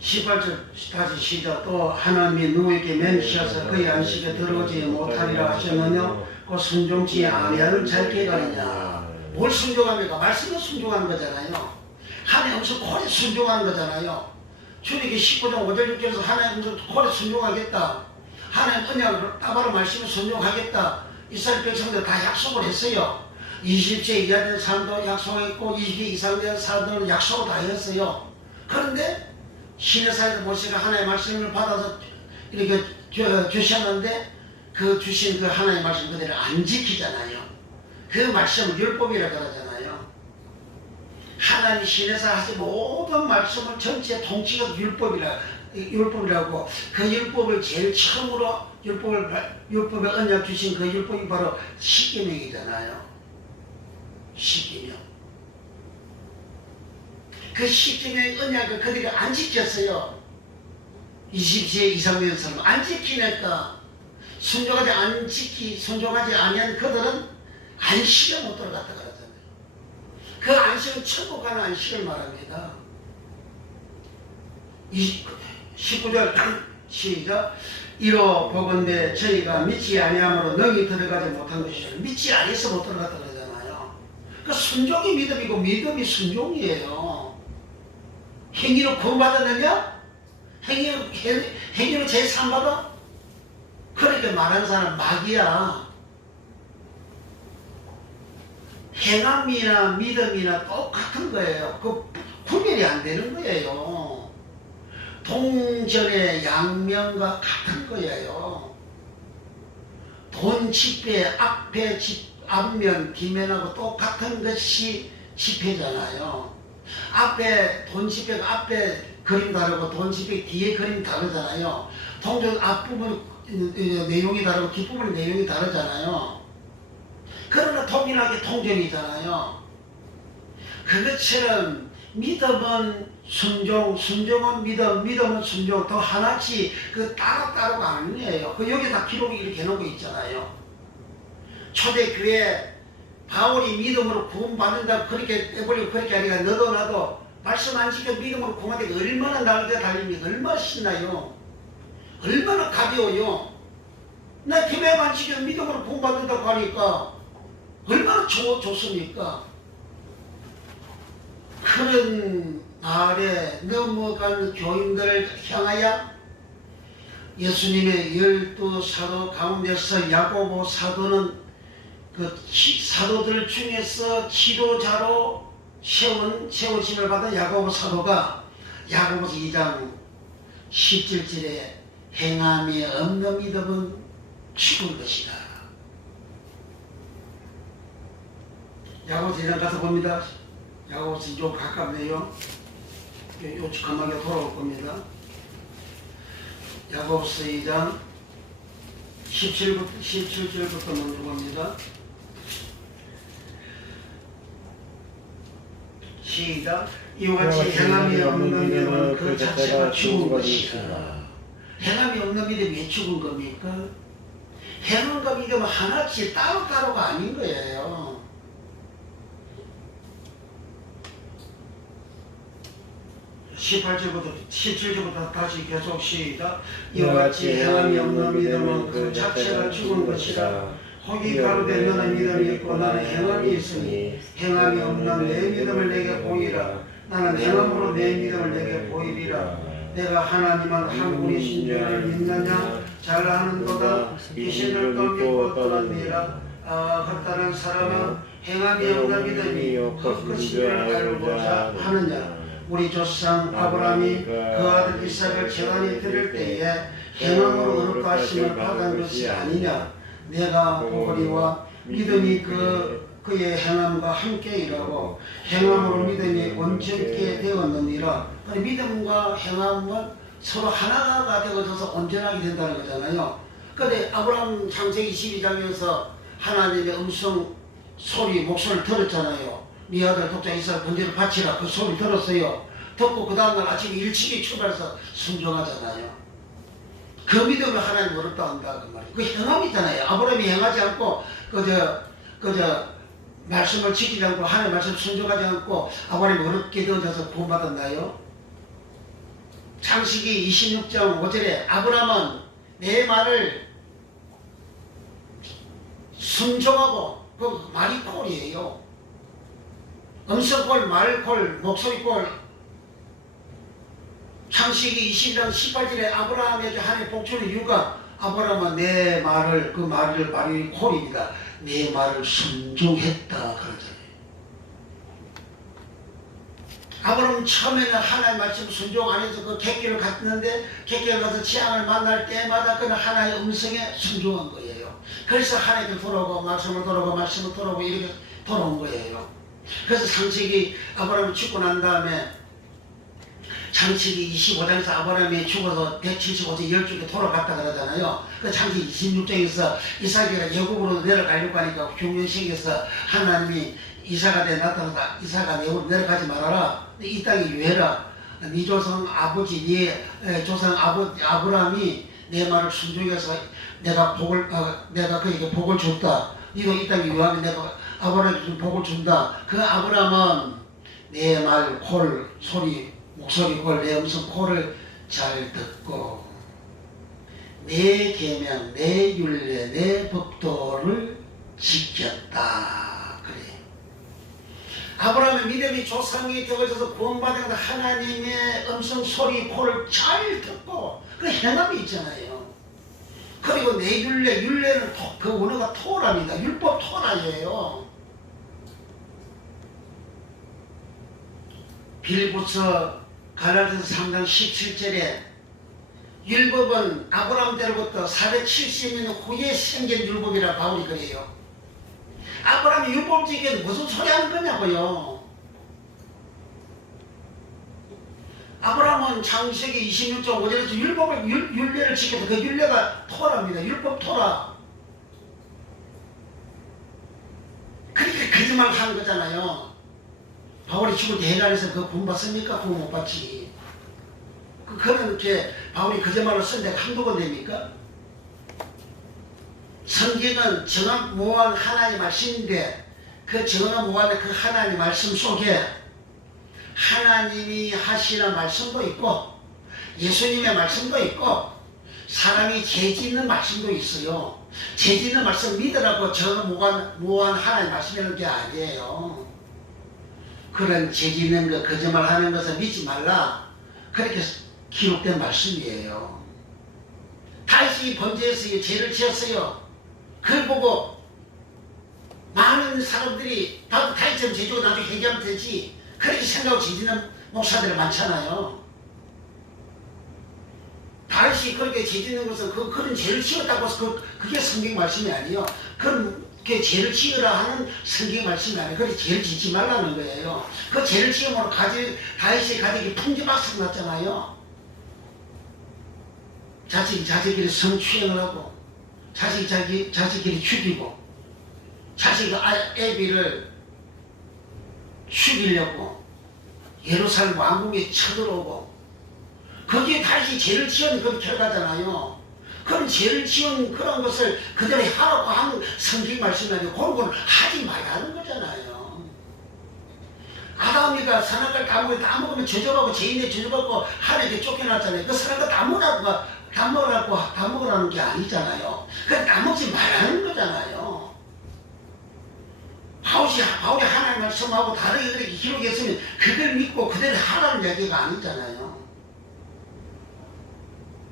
(18절) 다시 시작. 또 하나님이 누구에게 맹세하사 그의 안식에 들어오지 못하리라 하셨느냐. 그 순종치 아니하는 자에게 가느냐. 뭘 순종합니까? 말씀을 순종하는 거잖아요. 하나님 엄청 고래 순종하는 거잖아요. 출애굽기 19장 5절 6절에서 하나님 엄청 고래 순종하겠다. 하나님 언약을 따바로 말씀을 순종하겠다. 이스라엘 백성들 다 약속을 했어요. 20세 이하 된 사람도 약속했고 20세 이상 된 사람들은 약속을 다 했어요. 그런데 시내사에서 모세가 하나님의 말씀을 받아서 이렇게 주셨는데 그 주신 그 하나님의 말씀 그대로 안 지키잖아요. 그 말씀을 율법이라고 하잖아요. 하나님 시내사 하신 모든 말씀을 전체 통치가 율법이라고 그 율법을 제일 처음으로 율법에 언약 주신 그 율법이 바로 십계명이잖아요. 십계명. 그 십계명의 언약을 그들이 안 지켰어요. 20세 이상 된 사람은 안 지키니까 순종하지 아니한 그들은 안식에 못 들어갔다 그러잖아요. 그 안식은 천국 가는 안식을 말합니다. 19절 시작. 이로 보건대 저희가 믿지 아니함으로 능히 들어가지 못한 것이죠. 믿지 아니해서 못 들어갔다 그러잖아요. 그 순종이 믿음이고 믿음이 순종이에요. 행위로 구원받았느냐? 행위로 제상 받아? 그렇게 말하는 사람 마귀야. 행함이나 믿음이나 똑같은 거예요. 그 구별이 안 되는 거예요. 동전의 양면과 같은 거예요. 돈 지폐 앞면 뒷면하고 똑같은 것이 지폐잖아요. 앞에 돈 지폐가 앞에 그림 다르고 돈 지폐 뒤에 그림 다르잖아요. 동전 앞부분 내용이 다르고 뒷부분 내용이 다르잖아요. 그러나 동일하게 통전이잖아요. 그것처럼 믿음은 순종, 순종은 믿음, 믿음은 순종, 또 하나씩 그 따로따로가 아니에요. 그 여기 다 기록이 이렇게 해놓은 거 있잖아요. 초대교회 바울이 믿음으로 구원받는다 그렇게 해버리고 그렇게 하니까 너도 나도 말씀 안 지켜 믿음으로 구원하는 게 얼마나 날개 달립니까? 얼마나 신나요? 얼마나 가벼워요? 나 기회만 지켜 믿음으로 구원받는다고 하니까 얼마나 좋습니까? 그런 말에 넘어간 교인들을 향하여 예수님의 12사도 가운데서 야고보 사도는 그 사도들 중에서 지도자로 세워짐을 받은 야고보 사도가 야고보서 2장 17절에 행함이 없는 믿음은 죽은 것이다. 야고보서 2장 가서 봅니다. 야고보서 좀 가깝네요. 요직하게 돌아올 겁니다. 야고보서 2장 17절부터 먼저 봅니다. 시작. 이와 같이 행함이 없는 믿음은 그 자체가 죽은 것이다. 행함이 없는 믿음이 왜 죽은 겁니까? 행함과 믿음은 하나씩 따로따로가 아닌 거예요. (18절부터) (17절부터) 다시 계속 시작. 이와 같이 행함이 없는 믿음은 그 자체가 죽은 것이라. 혹이 가로되 너는 믿음이 있고 나는 행함이 있으니 행함이 없는 내 믿음을 내게 보이라. 나는 행함으로 내 믿음을 내게 보이리라. 내가 하나님은 한 분이신 줄을 믿느냐? 잘하는도다. 귀신을 또 믿고 떠납니다. 그렇다는 사람은 행함이 없는 믿음이 헛것인 줄 알고자 하느냐? 우리 조상 아브라함이 그 아들 이삭을 제단에 드릴 때에 행함으로 의롭다하심을 받은 것이 아니냐? 내가 보리와 믿음이 그의 행함과 함께 일하고 행함으로 믿음이 온전케 되었느니라. 믿음과 행함은 서로 하나가 되어져서 온전하게 된다는 거잖아요. 그런데 아브라함 창세기 22장에서 하나님의 음성 소리 목소리를 들었잖아요. 네 아들 독자 이삭을 번제로 바치라. 그 소리 들었어요. 듣고 그 다음날 아침에 일찍이 출발해서 순종하잖아요. 그 믿음을 하나님 어렵다 한다 그 말이에요. 그 행함이 있잖아요. 아브라함이 행하지 않고 그저 말씀을 지키지 않고 하나님의 말씀을 순종하지 않고 아브라함이 어렵게 되어져서 구원받았나요? 창세기 26장 5절에 아브라함은 내 말을 순종하고 그 말이 콜이에요. 음성콜, 말콜, 목소리콜. 창세기 22장 18절에 아브라함에게 하나님의 복주는 이유가 아브라함은 내 말을 그 말이 콜입니다. 내 말을 순종했다 그러잖아요. 아브라함은 처음에는 하나님의 말씀 순종 안 해서 그 객길을 갔는데 객길을 가서 재앙을 만날 때마다 그는 하나님의 음성에 순종한 거예요. 그래서 하나님께 돌아오고 말씀을 돌아오고 이렇게 돌아온 거예요. 그래서 창세기 아브라함이 죽고 난 다음에 창세기 25장에서 아브라함이 죽어서 175세 12개 돌아갔다 그러잖아요. 그 창세기 26장에서 이삭이가 예국으로 내려가려고 하니까 흉년식에서 하나님이 이삭한테 나타나서 이삭아 내 우로 내려가지 말아라. 이 땅에 유해라. 네 조상 아버지 네 조상 아버지 아브라함이 내 말을 순종해서 내가 그에게 복을 줬다. 니도 이 땅에 유하면 내가 아브라함에게 복을 준다. 그 아브라함은 내 말 콜 소리 목소리 콜 내 음성 콜을 잘 듣고 내 계명 내 율례 내 법도를 지켰다. 그래. 아브라함의 믿음이 조상이 되어져서 구원받은 하나님의 음성 소리 콜을 잘 듣고 그 행함이 있잖아요. 그리고 내 율례는 그 언어가 토라입니다. 율법 토라예요. 빌립보서 갈라디아서 3장 17절에 율법은 아브라함 때로부터 470년 후에 생긴 율법이라 바울이 그래요. 아브라함이 율법 지키는 무슨 소리 하는 거냐고요. 아브라함은 창세기 26장 5절에서 율례를 지켜서 그 율례가 토라입니다. 율법 토라. 그러니까 거짓말 하는 거잖아요. 바울이 죽을 때 해관에서 그 구원 받습니까? 구원 못 받지. 그렇게 바울이 거짓말을 쓴데 한두 번 됩니까? 성경은 정확무한 하나님의 말씀인데 그 정확무한 그 하나님의 말씀 속에 하나님이 하시는 말씀도 있고 예수님의 말씀도 있고 사람이 죄 짓는 말씀도 있어요. 죄 짓는 말씀 믿으라고 정확무한 하나님의 말씀이라는 게 아니에요. 그런 죄 짓는 것, 거짓말하는 것을 믿지 말라. 그렇게 기록된 말씀이에요. 다시 번제했어요. 죄를 지었어요. 그걸 보고 많은 사람들이 나도 다시처럼 죄지고 나중에 회개하면 되지. 그렇게 생각하고 죄 짓는 목사들 많잖아요. 다시 그렇게 죄 짓는 것은 그런 죄를 지었다고 해서 그게 성경 말씀이 아니에요. 그게 죄를 지으라 하는 성경 말씀이 아니에요. 그래서 죄를 짓지 말라는 거예요. 그 죄를 지음으로 다윗의 가족이 풍지박산 났잖아요. 자식끼리 성추행을 하고 자식끼리 죽이고 자식 애비를 죽이려고 예루살렘 왕궁에 쳐들어오고 거기에 다시 죄를 지은 그 결과잖아요. 그런 죄를 지은 그런 것을 그대로 하라고 하는 성경 말씀이 아니고 그런 건 하지 말라는 거잖아요. 아담이가 선악과를 다 먹으면 저주받고 죄인의 저주받고 하나님께 쫓겨났잖아요. 그 선악과 다 먹으라는 게 아니잖아요. 그냥 다 먹지 말라는 거잖아요. 바울이 하나님 말씀하고 다르게 그렇게 기록했으면 그걸 믿고 그대로 하라는 얘기가 아니잖아요.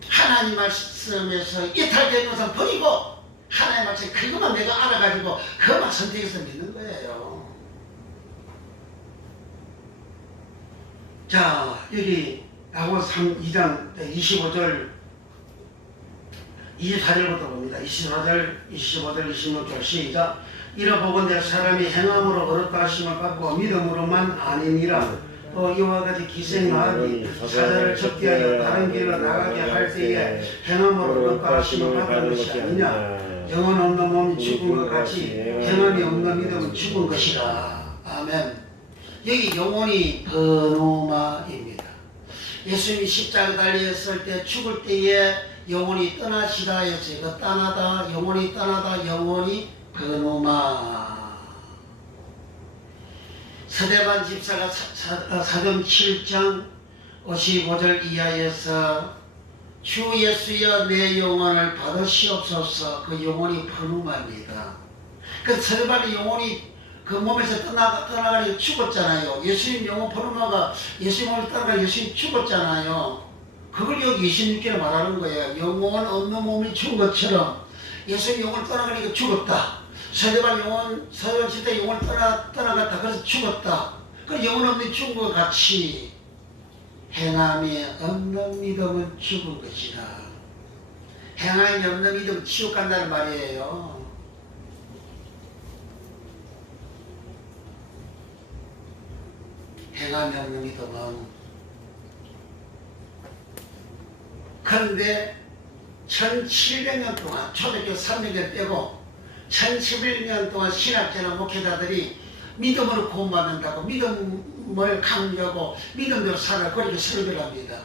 하나님 말씀에서 이탈된 것은 버리고 하나님 말씀 그것만 내가 알아가지고 그것만 선택해서 믿는 거예요. 자, 여기 야고보서 2장 25절 24절부터 봅니다. 24절, 25절, 26절 시작. 이러보건대 사람이 행함으로 얻었다 하심을 받고 믿음으로만 아니니라. 이와 같이 기생하기 사자를 적대하여 다른 길로 나가게 할 때에 행함으로 얻었다 하심을 받는 것이 아니냐. 영혼 없는 몸이 죽은 것 같이 행함이 없는 믿음은 죽은 것이라. 아멘. 여기 영혼이 버노마입니다. 예수님이 십자가 달렸을 때 죽을 때에 영혼이 떠나시다 했어요. 그 떠나다 영혼이 버노마. 서대반 집사가 사도행 7장 55절 이하에서 주 예수여 내 영혼을 받으시옵소서. 그 영혼이 버노마입니다. 그 서대반의 영혼이 그 몸에서 떠나가니 죽었잖아요. 예수님 영혼 버노마가 예수님을 떠나가 예수님 죽었잖아요. 그걸 여기 26절에 말하는 거예요. 영혼 없는 몸이 죽은 것처럼 예수님 영혼 떠나가니까 죽었다. 서대반 집사 영혼 떠나갔다. 그래서 죽었다. 그 영혼 없는 죽은 것 같이 행함이 없는 믿음은 죽은 것이다. 행함이 없는 믿음은 지옥 간다는 말이에요. 행함이 없는 믿음은. 그런데 1700년 동안 초대교회 300년 빼고 1700년 동안 신학자나 목회자들이 믿음으로 구원받는다고 믿음을 강조하고 믿음대로 살아 그렇게 설교를 합니다.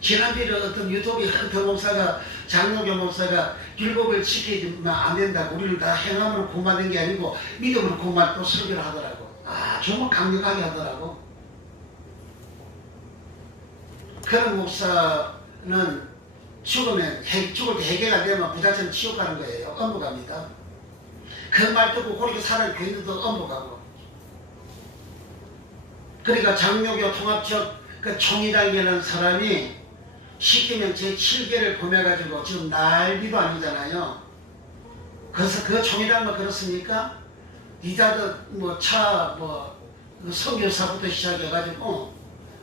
지난주에 어떤 유튜브에 어떤 목사가 장로교 목사가 율법을 지키면 안 된다고 우리는 다 행함으로 구원받는 게 아니고 믿음으로 구원받고 설교를 하더라고. 정말 강력하게 하더라고. 그런 목사는 죽을 때 해결 안 되면 부자처럼 지옥 가는 거예요. 엄복합니다. 그 말 듣고 그렇게 사는 교인들도 엄복하고. 그러니까 장로교 통합적 그 총회장이라는 사람이 시키면 제7계를 보내가지고 지금 난리도 아니잖아요. 그래서 그 총회장만 그렇습니까? 리자드 선교사부터 시작해가지고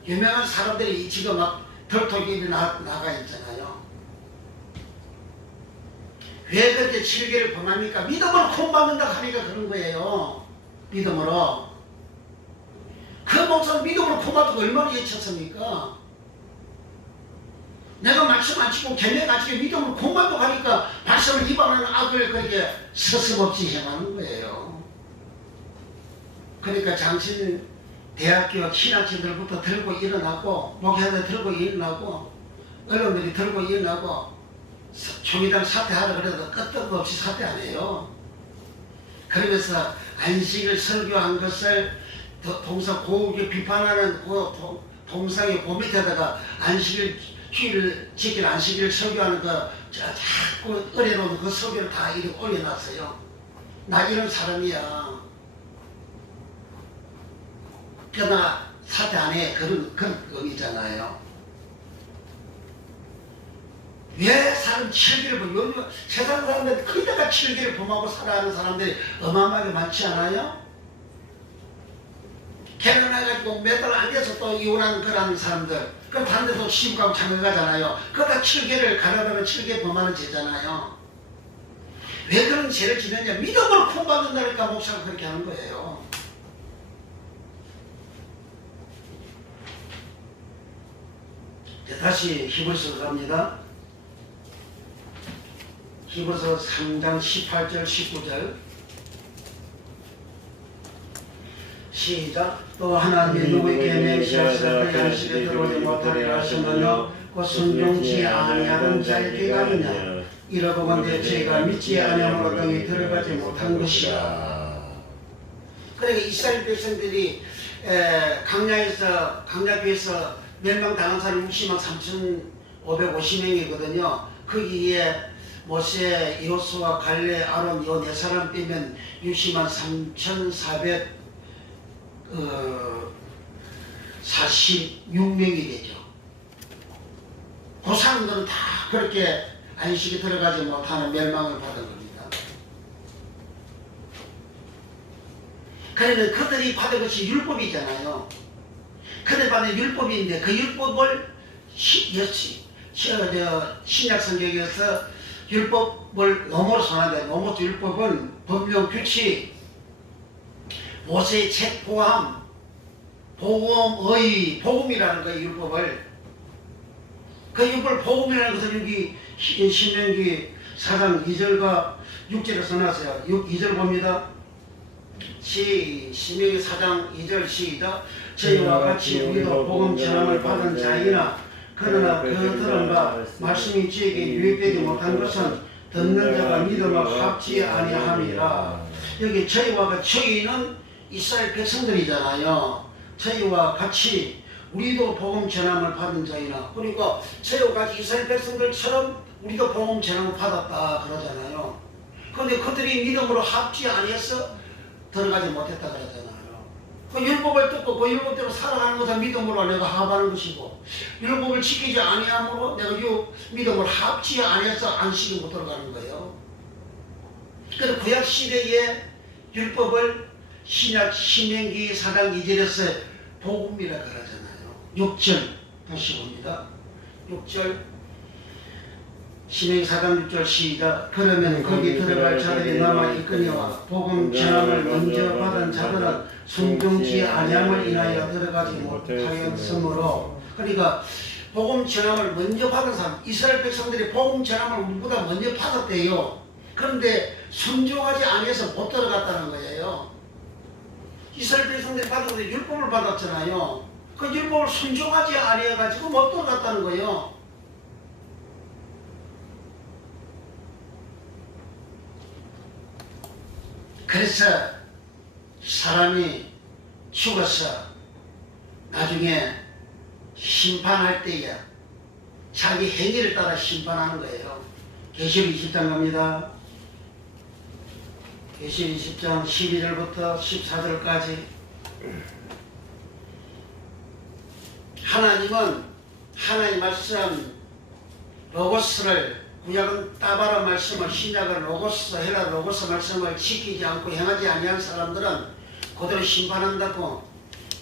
유명한 사람들이 지금 막 덜토기에 나가 있잖아요. 왜 그렇게 7계를 범합니까? 믿음으로 구원받는다고 하니까 그런 거예요. 믿음으로. 그 목사는 믿음으로 구원받고 얼마나 외쳤습니까? 내가 말씀 안 치고 견해 가지고 믿음으로 구원받고 하니까 말씀을 위반하는 악을 그렇게 서슴없이 행하는 거예요. 그러니까 장신 대학교 신학생들부터 들고 일어나고 목회자들 들고 일어나고 언론들이 들고 일어나고 총회장 사퇴하라 그래도 끄떡도 없이 사퇴 안 해요. 그러면서 안식을 설교한 것을 동상 고우게 비판하는 그 동상의 그 밑에다가 안식일 주일을 지킬 안식일을 설교하는 거 자꾸 어려놓은 그 설교를 다 이렇게 올려놨어요. 나 이런 사람이야. 그러나 사퇴 안 해. 그런 의미잖아요. 왜 사람 7계를 범? 요즘 세상 사람들 거의 다가 7계를 범하고 살아가는 사람들이 어마어마하게 많지 않아요? 결혼해가지고 몇 달 안 돼서 또 이혼하는 그런 사람들, 그럼 다른 데서 시집 가고 장가 가잖아요. 그거 다 7계를 가려면 7계 범하는 죄잖아요. 왜 그런 죄를 지느냐? 믿음으로 구원받는다니까 목사가 그렇게 하는 거예요. 다시 히브리서 갑니다. 히브리서 3장 18절 19절 시작. 또 하나님이 누구에게 맹세하사 그 안식에 들어오지 못하게 하셨느냐 곧 순종치 아니하던 자의 죄가 아니냐. 이러보건대 죄가 믿지 아니함으로 등이 들어가지 못한 것이라. 그러니까 이스라엘 백성들이 강야에서 멸망당한 사람이 60만 3,550명이거든요. 거기에 모세, 여호수아, 갈레, 아론 이 네 사람 빼면 60만 3,446명이 되죠. 그 사람들은 다 그렇게 안식에 들어가지 못하는 멸망을 받은 겁니다. 그러면 그들이 받은 것이 율법이잖아요. 그들 받은 율법인데 그 율법을 신약 성경에서 율법을 너머로 하는데 너머로 율법은 법령 규칙, 모세의 책 포함, 복음의 복음이라는 거예요. 율법을 그 율법을 복음이라는 것을 여기 신명기 4장 2절과 6절에 써놨어요. 2절 봅니다. 신명기 4장 2절 시작. 저희와 같이 우리도 복음 전함을 받은 자이나 그러나 그 들은 바 말씀이 저에게 유익되지 못한 것은 듣는 자가 믿음을 합지 아니함이라. 여기 저희와 같이 저희는 이스라엘 백성들이잖아요. 저희와 같이 우리도 복음 전함을 받은 자이나 그러니까 저희와 같이 이스라엘 백성들처럼 우리도 복음 전함을 받았다 그러잖아요. 그런데 그들이 믿음으로 합지 아니해서 들어가지 못했다 그러잖아요. 그 율법을 듣고 그 율법대로 살아가는 것은 믿음으로 내가 합하는 것이고 율법을 지키지 아니함으로 내가 믿음을 합지 아니해서 안식에 못 들어가는 거예요. 그래서 구약 시대의 율법을 신명기 4장 2절에서 복음이라 그러잖아요. 6절 다시 봅니다. 6절 신명기 4장 6절 시작. 그러면 거기 들어갈 자들이 남아 있거니와 복음 전함을 먼저 받은 자들은 순종치 아니함을 인하여 들어가지 못하였으므로. 그러니까 복음 전함을 먼저 받은 사람, 이스라엘 백성들이 복음 전함을 우리보다 먼저 받았대요. 그런데 순종하지 아니해서 못 들어갔다는 거예요. 이스라엘 백성들이 받은 것에 율법을 받았잖아요. 그 율법을 순종하지 아니해가지고 못 들어갔다는 거예요. 그래서 사람이 죽어서 나중에 심판할 때에 자기 행위를 따라 심판하는 거예요. 계시록 20장 갑니다. 계시록 20장 12절부터 14절까지. 하나님은 하나님 말씀 로고스를, 구약은 따바라 말씀을, 신약은 로고스, 헬라 로고스 말씀을 지키지 않고 행하지 아니한 사람들은 그대로 심판한다고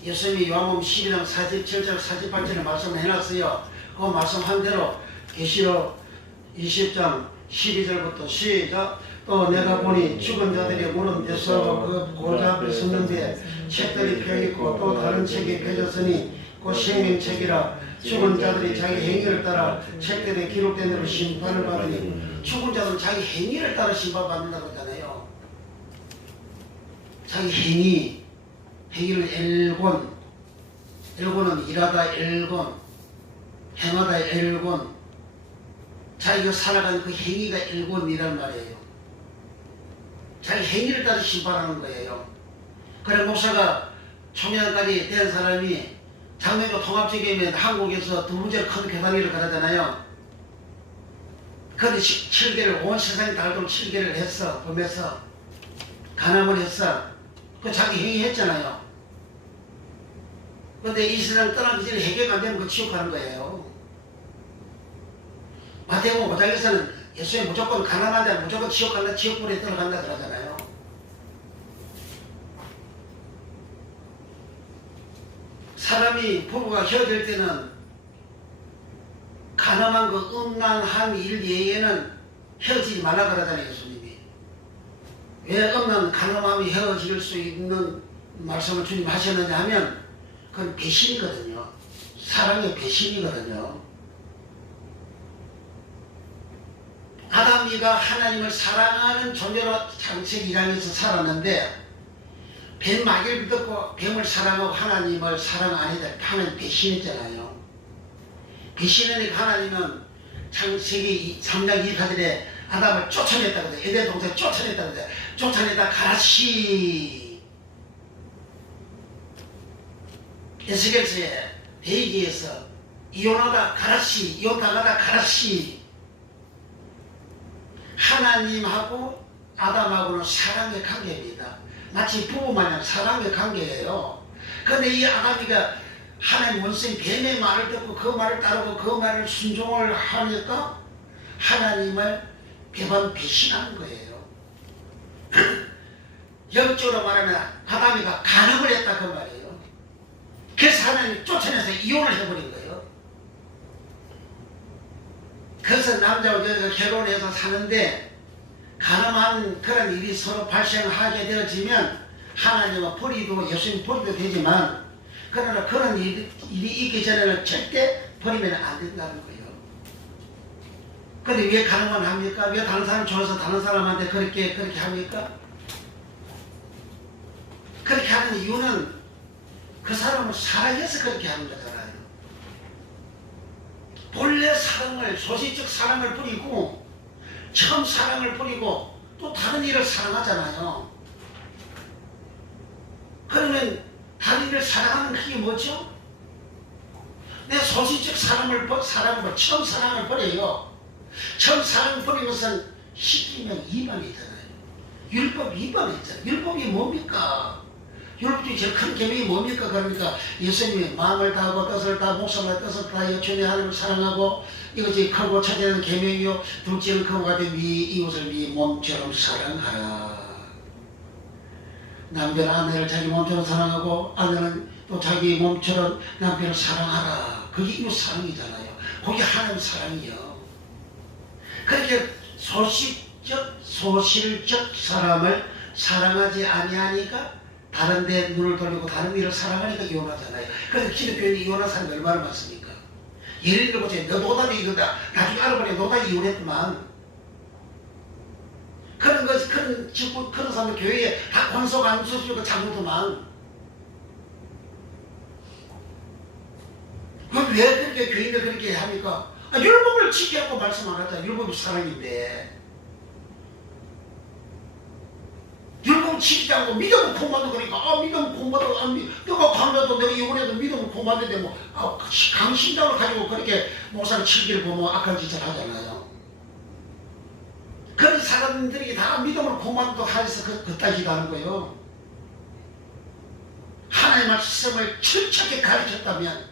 예수님이 요한복음 12장 47절 48절에 말씀을 해놨어요. 그 말씀한 대로 계시록 20장 12절부터 시작. 또 내가 보니 죽은 자들이 무는 데서 그 고자 앞에 섰는데 책들이 펴있고 또 다른 책이 펴졌으니 그 생명책이라. 죽은 자들이 자기 행위를 따라 책들에 기록된 대로 심판을 받으니, 죽은 자들은 자기 행위를 따라 심판받는다고 하잖아요. 자기 행위를 엘곤은 일하다 엘곤, 행하다 엘곤, 자기가 살아가는 그 행위가 엘곤이란 말이에요. 자기 행위를 따라 심판하는 거예요. 그래 목사가 초년까지 된 사람이 장로교 통합적이면 한국에서 두 번째 큰 교단위를 가르잖아요. 그런데 7개를 온 세상에 닳도록 7개를 했어. 범해서 간암을 했어. 그 자기 행위 했잖아요. 그런데 이 세상 떠나기 전에 해결 안 되면 그 지옥 가는 거예요. 마태복음 5장에서는 예수님 무조건 가난한 자 무조건 지옥 간다, 지옥불에 들어간다 그러잖아요. 사람이 부부가 헤어질 때는 가난한 그 음란한 일 외에는 헤어지지 말라 그러잖아요. 예수님이. 왜 가난함이 헤어질 수 있는 말씀을 주님 하셨느냐 하면 그건 배신이거든요. 사랑의 배신이거든요. 아담이가 하나님을 사랑하는 존재로 창세기 1장에서 살았는데 뱀 말을 듣고 뱀을 사랑하고 하나님을 사랑 아니다. 하나님 배신했잖아요. 배신하니까 하나님은 창세기 3장 2절에 아담을 쫓아냈다고 돼. 에덴 동산에 쫓아냈다고 돼. 쫓아내다 가라시. 에스겔서에 대기에서 이혼하다 가라시, 이혼당하다 가라시. 하나님하고 아담하고는 사랑의 관계입니다. 마치 부부마냥 사랑의 관계예요. 그런데 이 아담이가 하나님 원수인 뱀의 말을 듣고 그 말을 따르고 그 말을 순종을 하니까 하나님을 뱀은 배신하는 거예요. 영적으로 말하면 아담이가 간음을 했다 그 말이에요. 그래서 하나님이 쫓아내서 이혼을 해버린 거예요. 그래서 남자와 여자가 결혼해서 사는데 가늠한 그런 일이 서로 발생하게 되어지면 하나님은 버리도 예수님 버리도 되지만 그러나 그런 일이 있기 전에는 절대 버리면 안 된다는 거예요. 근데 왜 가늠만 합니까? 왜 다른 사람 좋아서 다른 사람한테 그렇게 합니까? 그렇게 하는 이유는 그 사람을 사랑해서 그렇게 하는 거잖아요. 본래 사랑을, 소시적 사랑을 버리고 처음 사랑을 버리고 또 다른 일을 사랑하잖아요. 그러면 다른 일을 사랑하는 그게 뭐죠? 내 소시적 사랑을 처음 사랑을 버려요. 처음 사랑을 버린 것은 시키면 이반이잖아요. 율법 이반이잖아요. 율법이 뭡니까? 율법이 제일 큰 계명이 뭡니까? 그러니까 예수님이 마음을 다하고 뜻을 다하고 목숨을 뜻을 다하여 주의 하나님을 사랑하고 이것이 크고 첫째는 계명이요 둘째는 그와 같은 네 이웃을 네 몸처럼 사랑하라. 남자는 아내를 자기 몸처럼 사랑하고 아내는 또 자기 몸처럼 남편을 사랑하라. 그게 이웃 사랑이잖아요. 그게 하나님 사랑이요. 그렇게 소실적 사람을 사랑하지 아니하니까 다른 데 눈을 돌리고 다른 일을 사랑하니까 이혼하잖아요. 그래서 기독교인이 이혼한 사람이 얼마나 많습니까? 예를 들어보세요. 너 노답이 이거다. 나중에 알아보니 노답이 이혼했구만. 그런 사람들 교회에 다 권속 안 서주고 자고도만. 그럼 왜 그렇게 교인들 그렇게 합니까? 율법을 지키라고 말씀 안 하잖아. 율법이 사랑인데. 율법 지키지 않고 믿음을 공부하는 거니까 믿음 공부하고 내가 강조도 내가 이번에도 믿음을 공부하는데 뭐 강심장을 가지고 그렇게 목사를 치기를 보면 악한 짓을 하잖아요. 그런 사람들이 다 믿음을 공부한다고 해서 그따지도 하는 거예요. 하나님의 말씀을 철저하게 가르쳤다면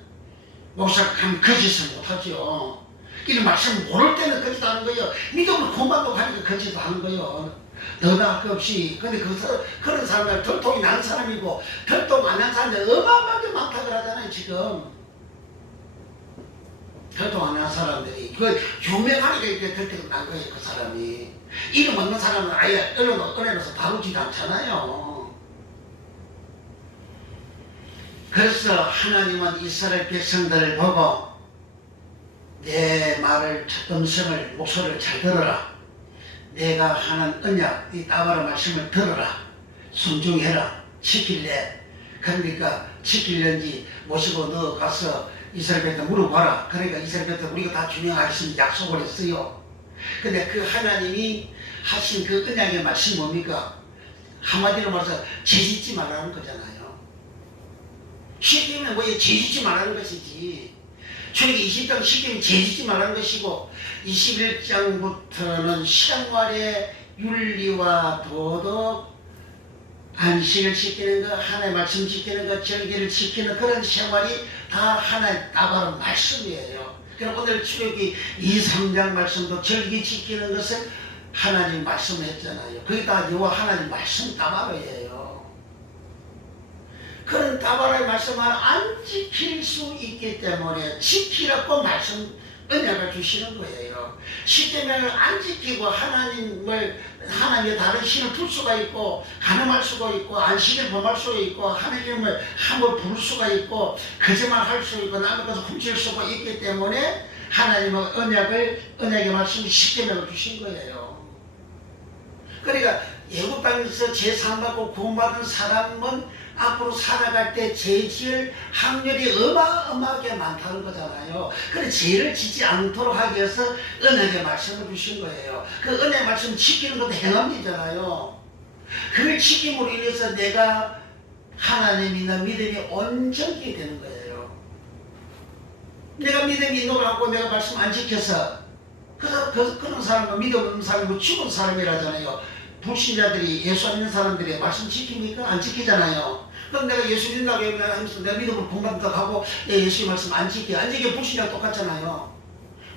목사가 거짓을 못하죠. 이런 말씀을 모를 때는 거짓하는 거예요. 믿음을 공부한다고 하니까 거짓하는 거예요. 너나 할 것 없이. 근데 그런 사람들 덜통이 난 사람이고 덜통 안 난 사람들 어마어마하게 많다 그러잖아요. 지금 덜통 안 난 사람들이 유명하니까 이렇게 덜통 난 거예요. 그 사람이 이름 없는 사람은 아예 은혜로서 다루지도 않잖아요. 그래서 하나님은 이스라엘 백성들을 보고 내 말을 음성을 목소리를 잘 들어라. 내가 하는 언약 이 따바라 말씀을 들어라. 순종해라. 지킬래. 그러니까 지킬는지 모시고 너 가서 이스라엘 백성 물어봐라. 그러니까 이스라엘 백성 우리가 다 준행하겠습니다. 약속을 했어요. 근데 그 하나님이 하신 그 언약의 말씀이 뭡니까? 한마디로 말해서 죄짓지 말라는 거잖아요. 시키면 뭐에 죄짓지 말라는 것이지. 출애굽기 20장 시키면 죄짓지 말라는 것이고 21장부터는 생활의 윤리와 도덕, 안식을 지키는 것, 하나님의 말씀 지키는 것, 절기를 지키는 그런 생활이 다 하나의 따바로 말씀이에요. 그럼 오늘 출애굽기 2, 3장 말씀도 절기 지키는 것을 하나님 말씀했잖아요. 그게 다 여호와 하나님 말씀 따바로예요. 그런 따바로의 말씀을 안 지킬 수 있기 때문에 지키라고 언약을 주시는 거예요. 십계명을 안 지키고 하나님의 다른 신을 둘 수가 있고 간음할 수가 있고 안식을 범할 수가 있고 하나님을 함부로 부를 수가 있고 거짓말 할 수 있고 남의 것을 훔칠 수가 있기 때문에 하나님은 언약의 말씀이 십계명을 주신 거예요. 그러니까 애국 땅에서 제사함받고 구원받은 사람은 앞으로 살아갈 때 죄 지을 확률이 어마어마하게 많다는 거잖아요. 그래 죄를 짓지 않도록 하기 위해서 은혜의 말씀을 주신 거예요. 그 은혜의 말씀 지키는 것도 행함이잖아요. 그걸 지킴으로 인해서 내가 하나님 믿는 믿음이 온전히 되는 거예요. 내가 믿음이 있는 걸 갖고 내가 말씀 안 지켜서 그런 사람은 믿음 없는 사람은 죽은 사람이라잖아요. 불신자들이 예수 안 믿는 사람들이 말씀 지킵니까? 안 지키잖아요. 그럼 내가 예수 믿는다고 하면서 내가 믿음을 본받는다고 하고 예수의 말씀 안 지켜. 안 지켜 불신자가 똑같잖아요.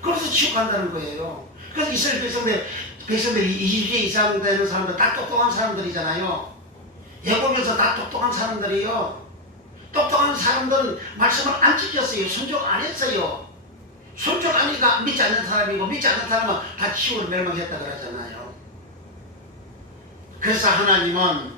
그래서 지옥 간다는 거예요. 그래서 이스라엘 백성들이 20세 이상 되는 사람들 다 똑똑한 사람들이잖아요. 애굽에서 다 똑똑한 사람들이요. 똑똑한 사람들은 말씀을 안 지켰어요. 순종 안 했어요. 순종 아니까 믿지 않는 사람이고 믿지 않는 사람은 다 지옥으로 멸망했다 그러잖아요. 그래서 하나님은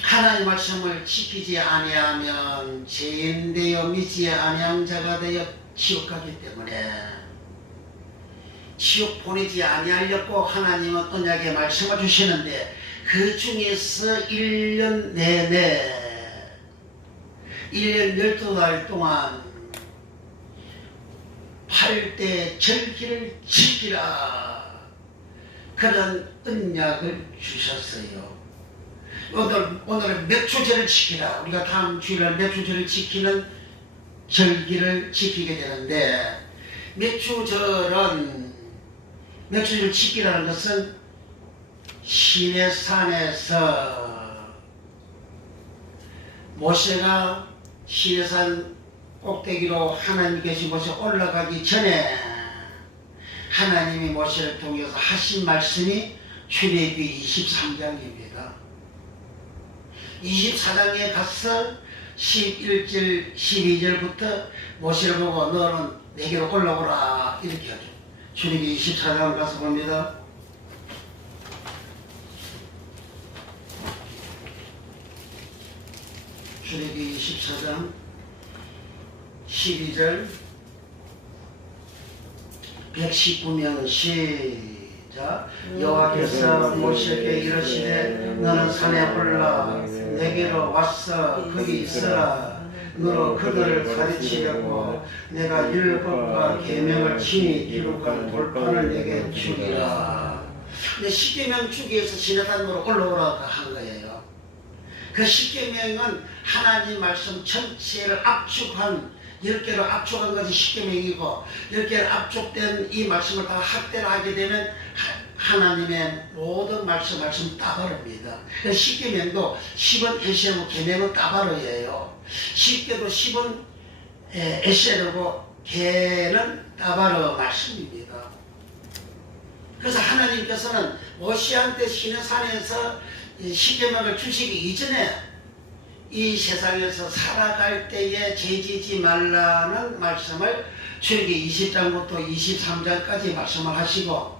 하나님 말씀을 지키지 아니하면 죄인 되어 믿지 아니한 자가 되어 지옥 가기 때문에 지옥 보내지 아니하려고 하나님은 언약의 말씀을 주시는데 그 중에서 1년 내내 1년 12달 동안 8대 절기를 지키라 그런 언약을 주셨어요. 오늘은 맥주절을 지키라. 우리가 다음 주일날 맥주절을 지키는 절기를 지키게 되는데 맥주절을 지키라는 것은 시내산에서 모세가 시내산 꼭대기로 하나님 계신 곳에 올라가기 전에 하나님이 모세를 통해서 하신 말씀이 출애굽기 23장입니다. 24장에 가서 11절 12절부터 모세를 보고 너는 내게로 올라오라 이렇게 하죠. 출애굽기 24장 가서 봅니다. 출애굽기 24장 12절 119명 시작. 여호와께서 모세에게 이르시되 너는 산에 올라 내게로 왔어 거기 있으라. 너로 그들을 가르치려고 내가 율법과 계명을 친히 기록한 돌판을 내게 주리라. 근데 십계명 주기 위해서 시내산으로 올라오라고 한 거예요. 그 십계명은 하나님 말씀 전체를 압축한 10개로 압축한 것이 십계명이고 10개로 압축된 이 말씀을 다 확대를 하게 되면 하나님의 모든 말씀 따바로입니다. 십계명도 10은 에세르고 계명은 따바로예요. 십계도 10은 에세르고 계는 따바로 말씀입니다. 그래서 하나님께서는 모세한테 시내산에서 십계명을 주시기 이전에 이 세상에서 살아갈 때에 죄지지 말라는 말씀을 출애굽기 20장부터 23장까지 말씀을 하시고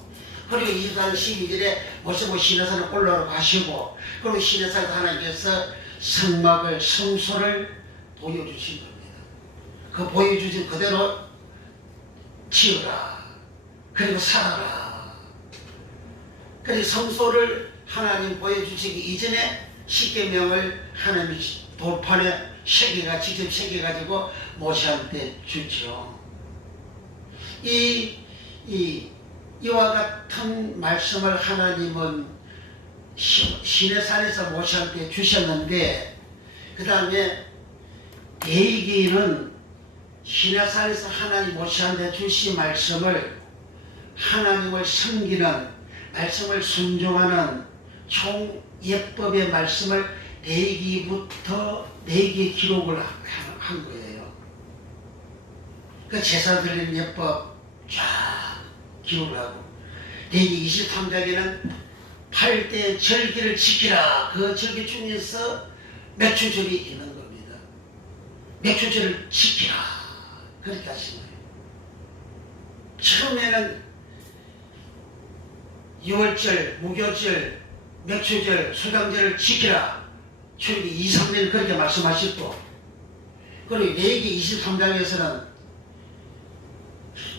그리고 24장 12절에 모세고 시내산에 올라오라고 하시고 그리고 시내산에서 하나님께서 성소를 보여주신 겁니다. 그 보여주신 그대로 지으라. 그리고 살아라. 그리고 성소를 하나님 보여주시기 이전에 십계명을 하나님이 돌판에 직접 새겨가지고 모세한테 주죠. 이와 같은 말씀을 하나님은 시내산에서 모세한테 주셨는데 그 다음에 레위기는 시내산에서 하나님 모세한테 주신 말씀을 하나님을 섬기는 말씀을 순종하는 총예법의 말씀을 레위기부터 레위기 기록을 한 거예요. 그 제사 드리는 예법 쫙 기록을 하고 레위기 23장에는 8대 절기를 지키라. 그 절기 중에서 맥주절이 있는 겁니다. 맥주절을 지키라. 그렇게 하신 거예요. 처음에는 6월절, 무교절, 맥주절, 수당절을 지키라. 출애굽기 2, 3년 그렇게 말씀하셨고 그리고 레위기 23장에서는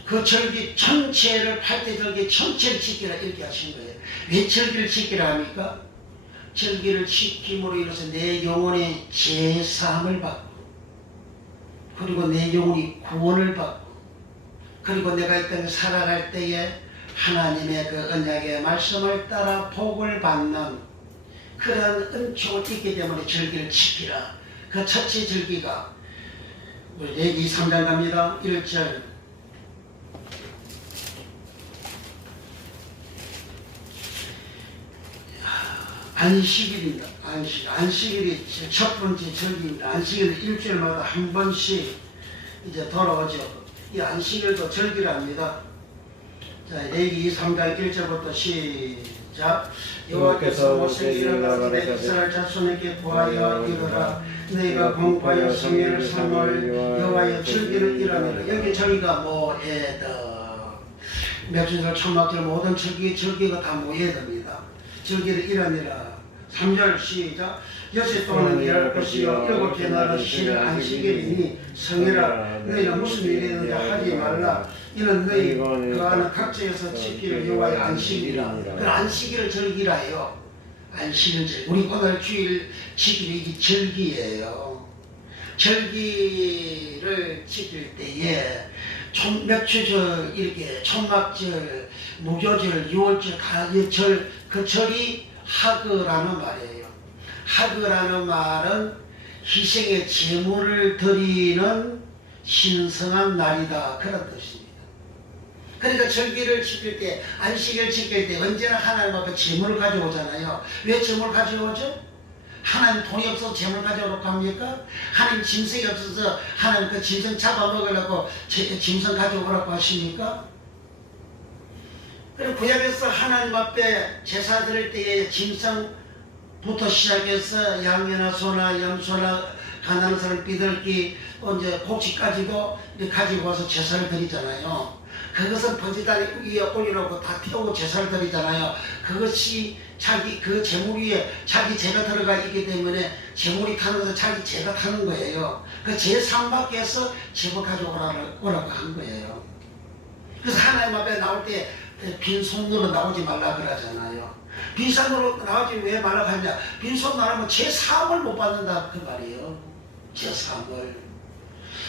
그 절기 전체를 8대 절기 전체를 지키라 이렇게 하신 거예요. 왜 절기를 지키라 합니까? 절기를 지킴으로 인해서 내 영혼의 제사함을 받고 그리고 내 영혼이 구원을 받고 그리고 내가 이 땅에 살아갈 때에 하나님의 그 언약의 말씀을 따라 복을 받는 그러한 은총을 있기 때문에 절기를 지키라. 그 첫째 절기가 우리 레위기 3장 갑니다. 1절 안식일입니다. 안식일이 첫 번째 절기입니다. 안식일은 일주일마다 한 번씩 이제 돌아오죠. 이 안식일도 절기랍니다. 자, 레위기 3장 1절부터 시작. 여호와께서 모세에게 이르시되 이스라엘 자손에게 보아여 이르라. 너희가 공부하여 성회를 삼을 여호와의 절기를 일하느라. 여기 절기가 모에다 맺주절 초막절 모든 절기가 다 모에답니다. 절기를 일하느라. 3절 시작. 여섯 동안은 일할 것이요 일곱째 날은 쉬는 안식일이니 성회라. 너희가 무슨 일이든지 하지 말라. 이는 너희 그 안은 각지에서 지킬 여호와의 안식이라. 그 안식일을 절기라 해요. 안식일 절기. 우리 오늘 주일 지키는 이 절기예요. 절기를 지킬 때에 몇주절 이렇게 초막절, 무교절, 유월절, 가절 그 절이 하그라는 말이에요. 하그라는 말은 희생의 제물을 드리는 신성한 날이다 그런 뜻입니다. 그러니까 절기를 지킬 때 안식일을 지킬 때 언제나 하나님 앞에 제물을 가져오잖아요. 왜 제물을 가져오죠? 하나님 돈이 없어서 제물 가져오라고 합니까? 하나님 짐승이 없어서 하나님 그 짐승 잡아먹으려고 짐승 가져오라고 하십니까? 그리고 구약에서 하나님 앞에 제사 드릴 때에 짐승부터 시작해서 양이나 소나 염소나 가난한 사람 비둘기 이제 곡식까지도 가지고 와서 제사를 드리잖아요. 그것은 번제단 위에 올려놓고 다 태우고 제사를 드리잖아요. 그것이 자기 그 제물 위에 자기 죄가 들어가 있기 때문에 제물이 타는 것은 자기 죄가 타는 거예요. 그 제3 밖에서 제물 가져오라고 한 거예요. 그래서 하나님 앞에 나올 때 빈손으로 나오지 말라 그러잖아요. 빈손으로 나오지 왜 말라 하냐? 빈손 나오면 제3을 못 받는다 그 말이에요. 제3을.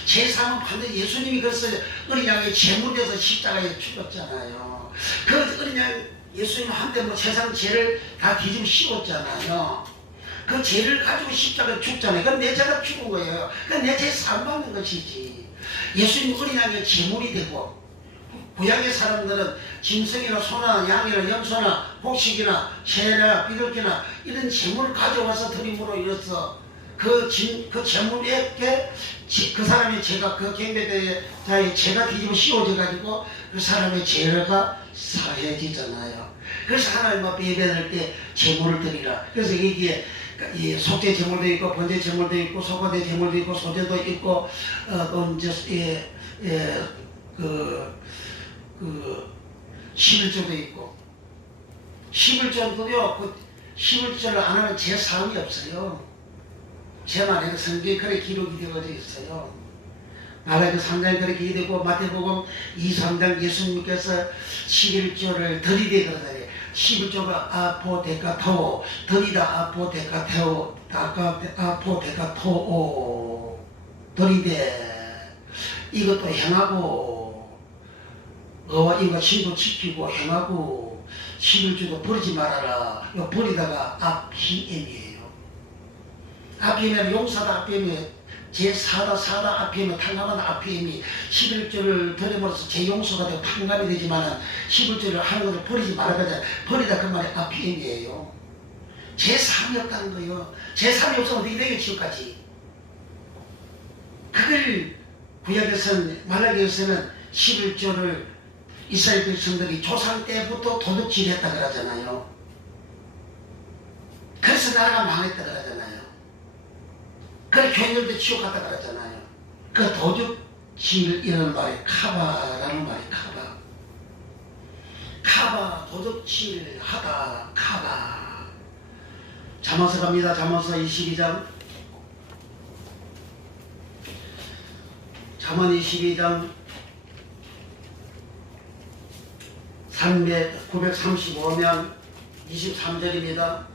제3은 반드시 예수님이 그래서 어린 양의 제물에서 십자가에 죽었잖아요. 그 어린 양 예수님 한때 뭐 세상 죄를 다 뒤집어 씌웠잖아요. 그 죄를 가지고 십자가에 죽잖아요. 그럼 내 죄가 죽은 거예요. 그럼 내 죄 사함받는 것이지. 예수님 어린 양의 제물이 되고 구약의 사람들은 짐승이나 소나 양이나 염소나 곡식이나 새나 비둘기나 이런 제물을 가져와서 드림으로 인해서 그 제물에게 그 사람의 죄가 그 경배자의 죄가 뒤집어 씌워져 가지고 그 사람의 죄가 사해지잖아요. 그래서 하나님 앞에 예배할 때 제물을 드리라. 그래서 이게 속죄 제물도 있고 번제 제물도 있고 소거대 제물도 있고 소제도 있고 또 이제 그 11조도 있고 11조도요. 그 11조를 안 하면 제 사함이 없어요. 제만 해도 성경에 그렇게 기록이 되어져 있어요. 말라기 3장에 그렇게 기록되고 마태복음 2, 3장 예수님께서 11조를 드리되 그러잖아요. 11조가 아포데카토 드리다 아포데카테오 아포데카토 드리되 이것도 행하고 너와 이와 친구 지키고 행하고 11조도 버리지 말아라. 이거 버리다가 아피엠이에요. 아피엠은 용사다 아피엠이 제4다 아피엠이 탕감한 아피엠이 11조를 드림으로써 제용서가 되고 탕감이 되지만 11조를 하는 것을 버리지 말아야 버리다 그 말이 아피엠이에요. 제3이 없다는 거예요. 제3이 없으면 어떻게 되겠지 지금까지. 그걸 구약에서는 말라기에서는 11조를 이스라엘 백성들이 조상 때부터 도둑질했다 그러잖아요. 그래서 나라가 망했다 그러잖아요. 그래 교인들도 지옥 갔다 그랬잖아요. 그 도둑질이라는 말이 카바라는 말이 카바 도둑질 하다 카바. 잠언서 갑니다. 잠언서 22장 잠언 22장 335면 23절입니다.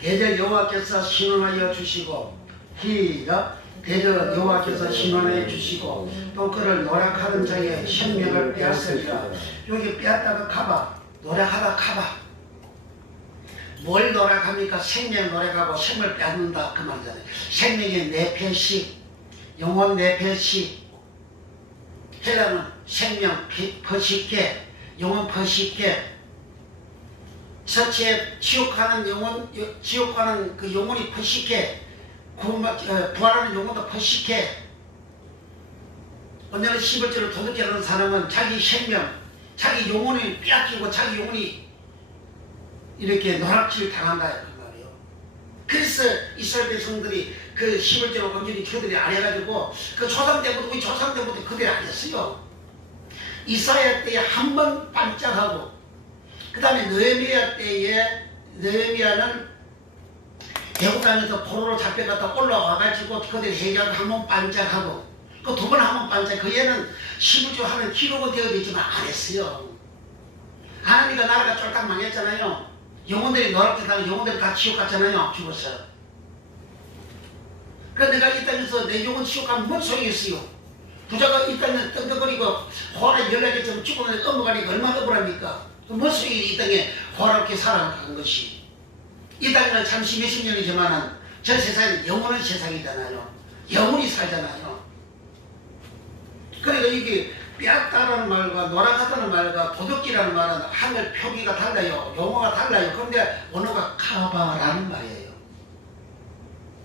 대저 여호와께서 신원하여 주시고 시작. 대저 여호와께서 신원하여 주시고 또 그를 노력하던 자의 생명을 빼앗으리라. 여기 빼앗다가 가봐. 노력하다 가봐. 뭘 노력합니까? 생명 노력하고 생명을 빼앗는다 그 말이잖아요. 생명의 내패식, 영혼 내패식. 헬라는 생명 퍼식게, 영혼 퍼식게. 첫째 지옥 가는 영혼, 지옥 가는 그 영혼이 퍼식해. 부활하는 영혼도 퍼식해. 언제나 11절을 도둑질 하는 사람은 자기 생명, 자기 영혼을 빼앗기고 자기 영혼이 이렇게 노락질 당한다 그 말이에요. 그래서 이스라엘 백성들이 그 11절을 완전히 그들이 안 해가지고 그 조상 때부터 우리 조상 때부터 그들이 안 했어요. 이사야 때에 한 번 반짝하고 그 다음에 느헤미야 때에 느헤미야는 애국 땅에서 포로로 잡혀갔다 올라와가지고 그들이 해결하고 한 번 반짝하고 그 두 번 한 번 반짝 그 애는 11조 하는 기록은 되어 있지만 안 했어요. 하나님과 나라가 쫄딱 망했잖아요. 영혼들이 노랗게 영혼들이 다 지옥 갔잖아요. 죽었어요. 그런데 내가 이 땅에서 내 영혼 지옥 가면 뭔 소용이 있어요. 부자가 이 땅에 떵떵거리고 호라 연락이 좀 죽으면 넘어가니까 얼마나 억울합니까? 뭔 소용이 이 땅에 호라롭게 살아간 것이. 이 땅에는 잠시 몇십 년이지만은 전 세상은 영원한 세상이잖아요. 영원히 살잖아요. 그러니까 이게 빼앗다라는 말과 노락하다는 말과 도둑질하는 말은 하늘 표기가 달라요. 용어가 달라요. 그런데 원어가 카바라는 말이에요.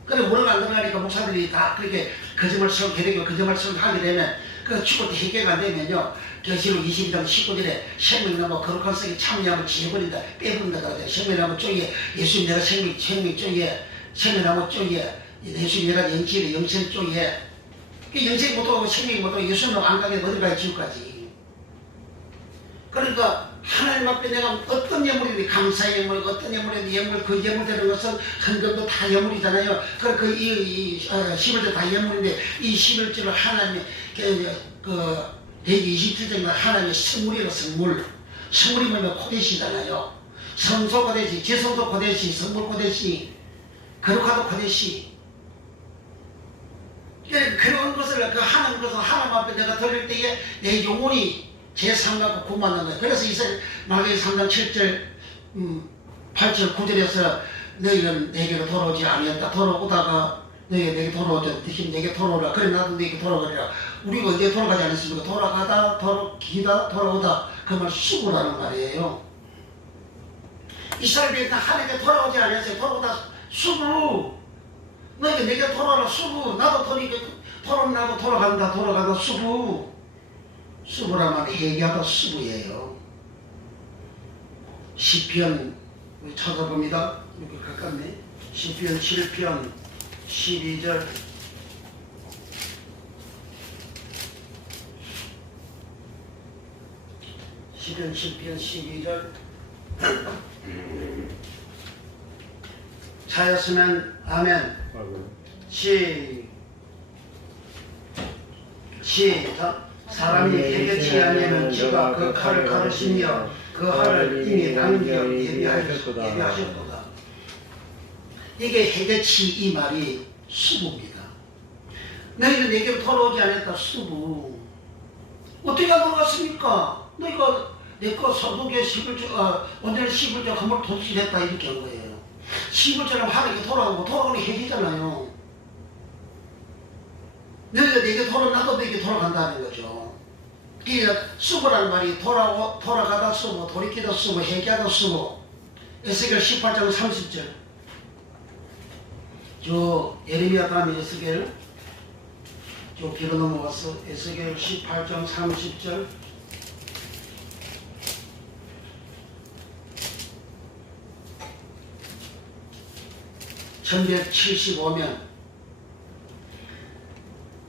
그래 원어가 안 들어가니까 목사들이 다 그렇게 거짓말처럼 되고 거짓말처럼 하게 되면 그 죽을 때 해결가 안 되면요. 계시록 22장 19절에 생명나무 거룩한 성에 참여하면 지어버린다. 빼버린다 그러죠. 생명나무 쪽에 예수님 내가 생명 쪽에 생명나무 쪽에 예수님 내가 영치의 영생 쪽에 영생이 못하고 생명이 못하고 예수님하고 안 가게 어디 가야 지옥까지. 그러니까 하나님 앞에 내가 어떤 예물이든 감사의 예물, 어떤 예물이든 예물, 그 예물 되는 것은 헌금도 다 예물이잖아요. 그러니까 이 11조 다 예물인데 이 11조를 하나님의 대기 27장에 하나님의 선물이라 선물. 선물이 뭐냐면 코데시잖아요. 성소 코데시, 제성소 코데시, 선물 코데시, 거룩하도 코데시. 그런 것을 하는 것은 하나님 앞에 내가 드릴 때에 내 영혼이 제3하고 구만하는 거예요. 그래서 마가복음 3장 7절 8절 9절에서 너희는 내게로 돌아오지 아니었다. 돌아오다가 너희가 내게 돌아오자. 대신 내게 돌아오라. 그래 나도 내게 돌아오리라. 우리가 언제 돌아가지 않았습니까? 돌아가다 기다 돌아오다. 그 말 수고라는 말이에요. 이스라엘 백성 하나님께 돌아오지 않았어요. 돌아오다 수고. 너희가 내게 돌아오라 수고. 나도 나도 돌아간다. 돌아가다 수고. 수고라면 회개하다 수고예요. 시편 우리 찾아봅니다. 여기 가깝네. 시편 7편 12절. 시편 7편 12절. 차였으면 아멘. 시작. 사람이 해결치 아니하면 지가 그 칼을 가르치며 그 칼을 이미 당겨 예비하셨도다. 이게 해결치 이 말이 수고입니다. 너희는 내게로 돌아오지 않았다. 수고. 어떻게 돌아갔습니까? 너희가 내거 소득의 11조 언제는 11조 한번 도둑질했다 이렇게 한 거예요. 11조는 하나님께 돌아오는 해지잖아요. 너희가 내게 나도 내게 돌아간다는 거죠. 이 수고라는 말이 돌아가다 수고, 돌이키다 수고, 회개하다 수고. 에스겔 18장 30절. 저 예레미야 다음에 에스겔 저 뒤로 넘어가서 에스겔 18장 30절. (1175면)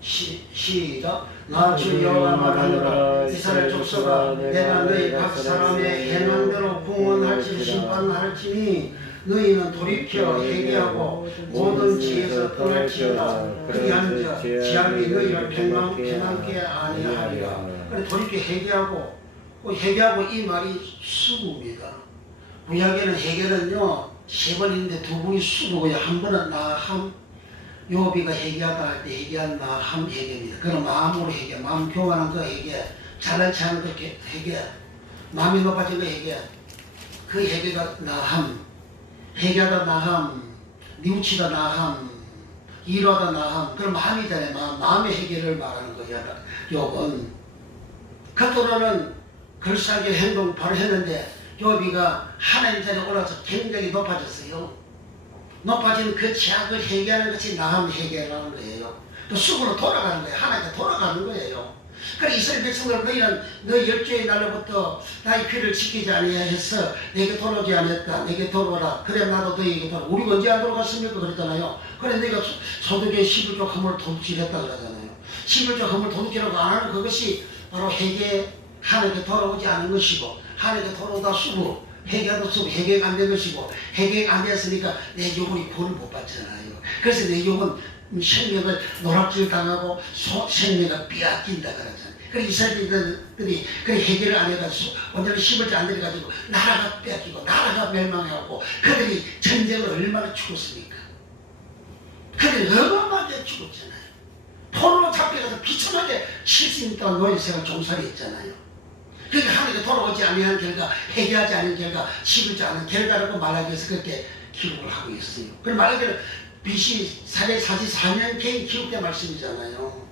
시작. 나 주 여호와 말하노라. 이스라엘 족속아 내가 너희 각 사람의 행한 대로 구원할지 심판할지니 너희는 돌이켜 회개하고 모든 지에서 떠날지어다. 그리한저 지하이 너희를 평안케 아니하리라. 그래 돌이켜 회개하고 회개하고 이 말이 수고입니다. 구약에는 회개는요 3번인데 2번이 수고고요. 한 번은 나함. 요비가 회개하다 할 때 회개한 나함 회개입니다. 그럼 마음으로 회개, 마음 교만한 그 회개, 잘나지 않은 그 회개, 마음이 높아진 그 회개, 그 회개가 나함, 회개하다 나함, 뉘우치다 나함, 이루하다 나함. 그럼 마음이잖아요. 마음의 회개를 말하는 거예요. 욥은 겉으로는 글싸게 행동 바로 했는데 욥이가 하나님 자리에 올라서 굉장히 높아졌어요. 높아진 그 죄악을 회개하는 것이 나함 회개라는 거예요. 또 쑥으로 돌아가는 거예요. 하나님께 돌아가는 거예요. 그래 이스라엘 백성들 너희는 너희 열조의 날로부터 나의 귀를 지키지 아니하여서 내게 돌아오지 않았다. 내게 돌아오라. 그래 나도 너희에게 돌아오라. 우리가 언제 안 돌아갔습니까? 그랬잖아요. 그래 내가 소득의 11조 허물을 도둑질했다 그러잖아요. 11조 허물 도둑질하고 안 하는 그것이 바로 회개 하나님께 돌아오지 않은 것이고 하나님께 돌아오다 수고 회개하다 수고 회개가 안 된 것이고 회개가 안 됐으니까 내 영혼이 구원을 못 받잖아요. 그래서 내 영혼 생명을 노락질 당하고 생명을 빼앗긴다 그러잖아요. 그래 이스라엘들이 그 회개를 안 해가지고 완전히 11조 안 들여가지고 나라가 빼앗기고 나라가 멸망하고 그들이 전쟁을 얼마나 죽었습니까? 그들이 어마어마하게 죽었잖아요. 포로로 잡혀가서 비참하게 70년 동안 노예생활 종살이 했잖아요. 그러니까 하나님께 돌아오지 아니한 결과, 회개하지 않은 결과, 11조 않은 결과라고 말하기위해서 그렇게 기록을 하고 있어요. 그럼 말하기를 BC 444년 개인 기록된 말씀이잖아요.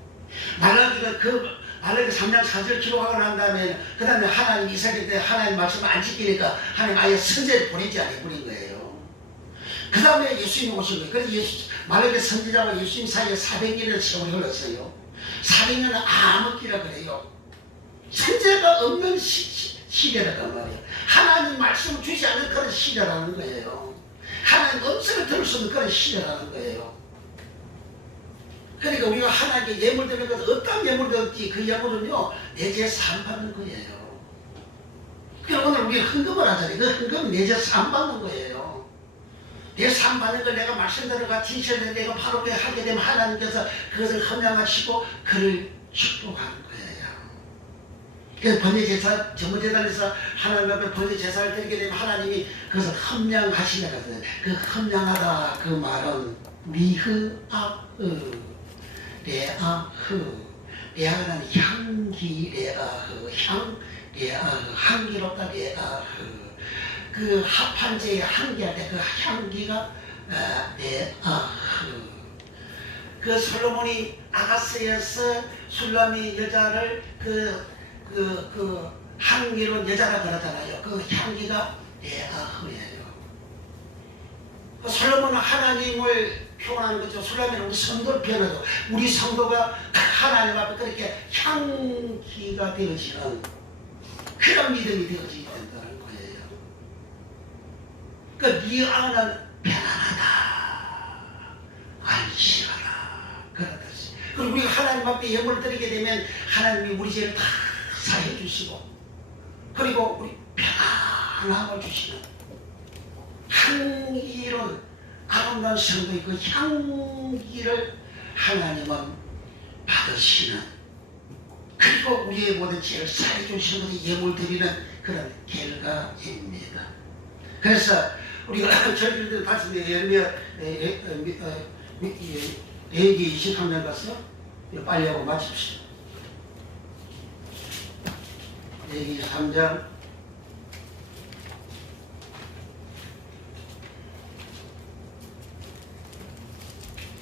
말라기가 말라기 3장 4절 기록하고 난 다음에 그 다음에 하나님 이스라엘 때 하나님 말씀을 안 지키니까 하나님 아예 선제를 보내지 않아버린 거예요. 그 다음에 예수님이 오신 거예요. 그래서 말라기 선지자와 예수님 사이에 400년의 세월이 흘렀어요. 400년은 암흑기라 그래요. 선제가 없는 시대라는 말이에요. 하나님 말씀을 주지 않는 그런 시대라는 거예요. 하나님 음성을 들을 수 없는 그런 시대라는 거예요. 그러니까 우리가 하나님께 예물 드리는 것은 어떤 예물을 드렸지 그 예물은요 내 죄 사함 받는 거예요. 그러니까 오늘 우리가 헌금을 하잖아요. 그 헌금은 내 죄 사함 받는 거예요. 내 사함 받는 걸 내가 말씀대로가 진실대로 내가 바로 하게 되면 하나님께서 그것을 헌양하시고 그를 축복하는 거예요. 그래서 번제제사, 전무제단에서 하나님 앞에 번제제사를 드리게 되면 하나님이 그것을 헌양하시냐고 하잖아요. 그 헌양하다 그 말은 미흐아흐 레아흐 레아는 향기 레아흐 레아흐 향기롭다 레아흐 그 합한제의 향기할 때 그 향기가 레아흐 그 솔로몬이 아가스에서 술람이 여자를 그 향기로운 여자라 그러잖아요. 그 향기가 레아흐예요. 솔로몬은 하나님을 표현하는 거죠. 솔로몬은 우리 성도를 표현하죠. 우리 성도가 하나님 앞에 그렇게 향기가 되어지는 그런 믿음이 되어지게 된다는 거예요. 그 미안은 편안하다, 안심하라 그런 뜻이. 그리고 우리가 하나님 앞에 예물을 드리게 되면 하나님이 우리 죄를 다 사해 주시고 그리고 우리 편안함을 주시는 향기로운 아름다운 성도의 그 향기를 하나님은 받으시는 그리고 우리의 모든 죄를 사해 주시는 것이 예물 드리는 그런 결과입니다. 그래서 우리가 절기를 봤을 때 예레미야 레위기 23년 가서 빨리 하고 마칩시다. 레위기 3장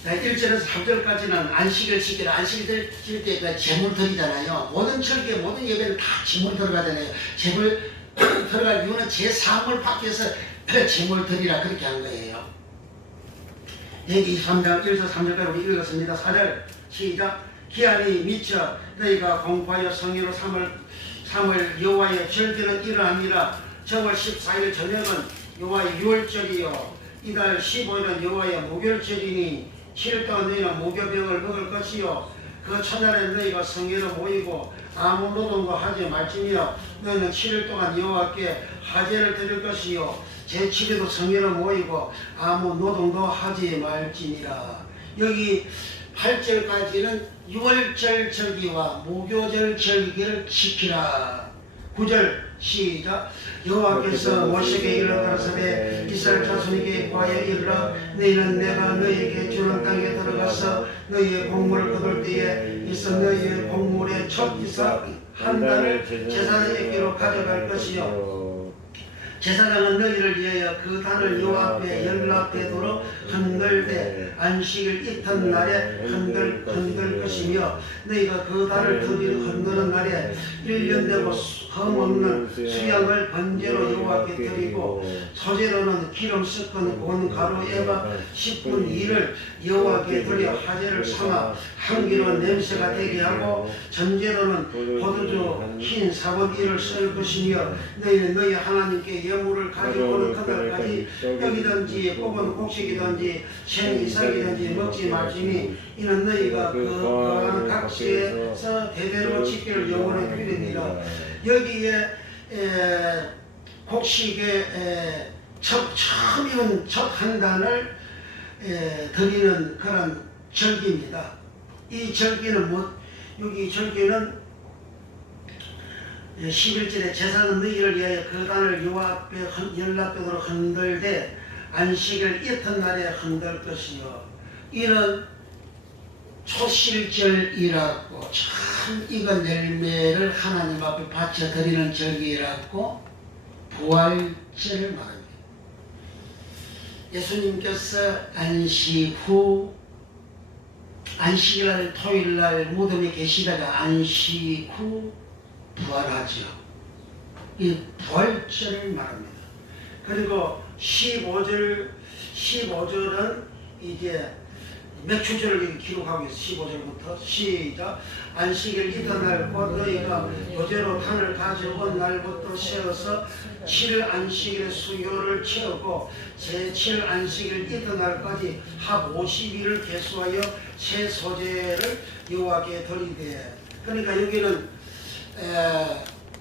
1절에서 3절까지는 안식일 지키라. 안식일 지킬 때 그 제물 드리잖아요. 모든 절기에 모든 예배는 다 제물 들어가잖아요. 제물 들어갈 이유는 제 사함을 받기 위해서 제물 드리라 그렇게 한 거예요. 레위기 23장 1에서 3절까지 우리 읽었습니다. 4절 시작. 기한이 미쳐 너희가 공포하여 성의로 삼을 여호와의 절기는 이러합니다. 정월 14일 저녁은 여호와의 유월절이요 이달 15일은 여호와의 목요일절이니 7일 동안 너희는 무교병을 먹을 것이요 그 첫날에 너희가 성회로 모이고 아무 노동도 하지 말지니여 너희는 7일 동안 여호와께 화제를 드릴 것이요 제7일도 성회로 모이고 아무 노동도 하지 말지니라. 여기 8절까지는 유월절 절기와 무교절 절기를 지키라. 9절 시작. 여호와께서 모세에게 이르러 가라사대 이스라엘 자손에게 구하여 이르라. 너희는 내가 너희에게 주는 땅에 들어가서 너희의 곡물을 거둘 때에 있어 너희의 곡물의 첫 이삭 한 달을 제사장에게로 가져갈 것이요 제사장은 너희를 위하여 그 단을 여호와 앞에 연락되도록 흔들되 안식일 이튿날에 흔들 것이며 너희가 그 단을 흔드는 날에 1년 되고 흠없는 수양을 번제로 여호와께 드리고 소제로는 기름 섞은 곤 가루 에바 10분 2를 여호와께 드려 화제를 삼아 향기로운 냄새가 되게 하고 전제로는 포도주 흰 4분 1을 쓸 것이며 너희는 너희 하나님께 예물을 가지고 오는 그날까지 떡이든지 혹은 곡식이든지 생 이삭이든지 먹지 말지니 이는 너희가 그 각지에서 대대로 지키를 영원히 드리니라. 여기에 곡식의 처음 익은 첫 한 단을 드리는 그런 절기입니다. 이 절기는 여기 절기는 11절에 제사는 너희를 위하여 그 단을 여호와 앞에 연락되도록 흔들되 안식일 이튿날에 흔들 것이요 이는 초실절이라고 참 익은 열매를 하나님 앞에 바쳐 드리는 절기라고 부활절을 말합니다. 예수님께서 안식 후 안식일날 토요일날 무덤에 계시다가 안식 후 부활하죠. 이 부활절을 말합니다. 그리고 15절은 이제 맥추절을 기록하고 있어요. 15절부터 시작. 안식일 이튿날 곧 너희가 요제로 단을 가져온 날부터 세워서 7일 안식일의 수요를 채우고 제7일 안식일 이튿날까지 합 50일을 계수하여 새 소제를 여호와께 드리되. 그러니까 여기는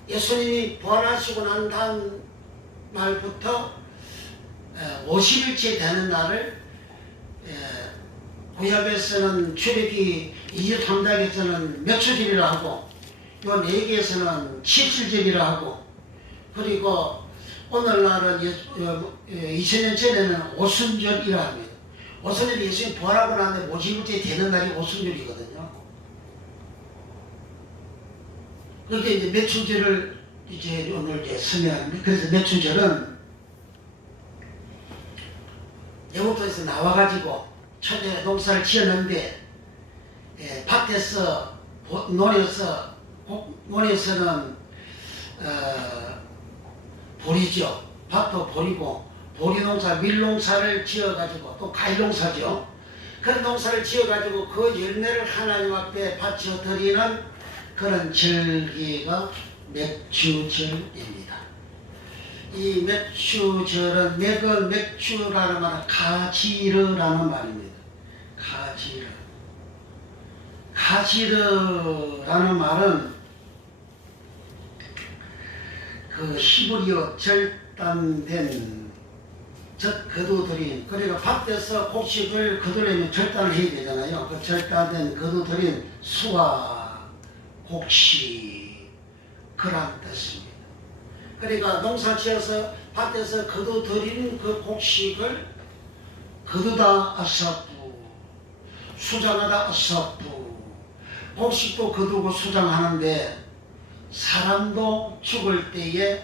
예수님이 부활하시고 난 다음 날부터 50일째 되는 날을 구약에서는 출애굽기 2주 3장에서는 맥추절이라 하고 요 4개에서는 칠칠절이라 하고 그리고 오늘날은 2000년 전에는 오순절이라 합니다. 오순절이 예수님 부활하고 나는데 50일째 되는 날이 오순절이거든요. 그렇게 이제 맥추절을 이제 오늘 이제 설명합니다. 그래서 맥추절은 애국도에서 나와가지고 초대 농사를 지었는데 밭에서 논에서는 보리죠. 밭도 보리고 보리농사 밀농사를 지어가지고 또 과일농사죠. 그런 농사를 지어가지고 그 열매를 하나님 앞에 바쳐 드리는 그런 절기가 맥추절입니다. 이 맥추절은 맥은 맥추라는 말은 가지르라는 말입니다. 가지르라는 말은 그 히브리어 절단된 즉 거두들인 그러니까 밭에서 곡식을 거두려면 절단을 해야 되잖아요. 그 절단된 거두들인 수와 곡식 그런 뜻입니다. 그러니까 농사 지어서 밭에서 거두들인 그 곡식을 거두다 아사프 수장하다 아사프 곡식도 거두고 수장하는데 사람도 죽을 때에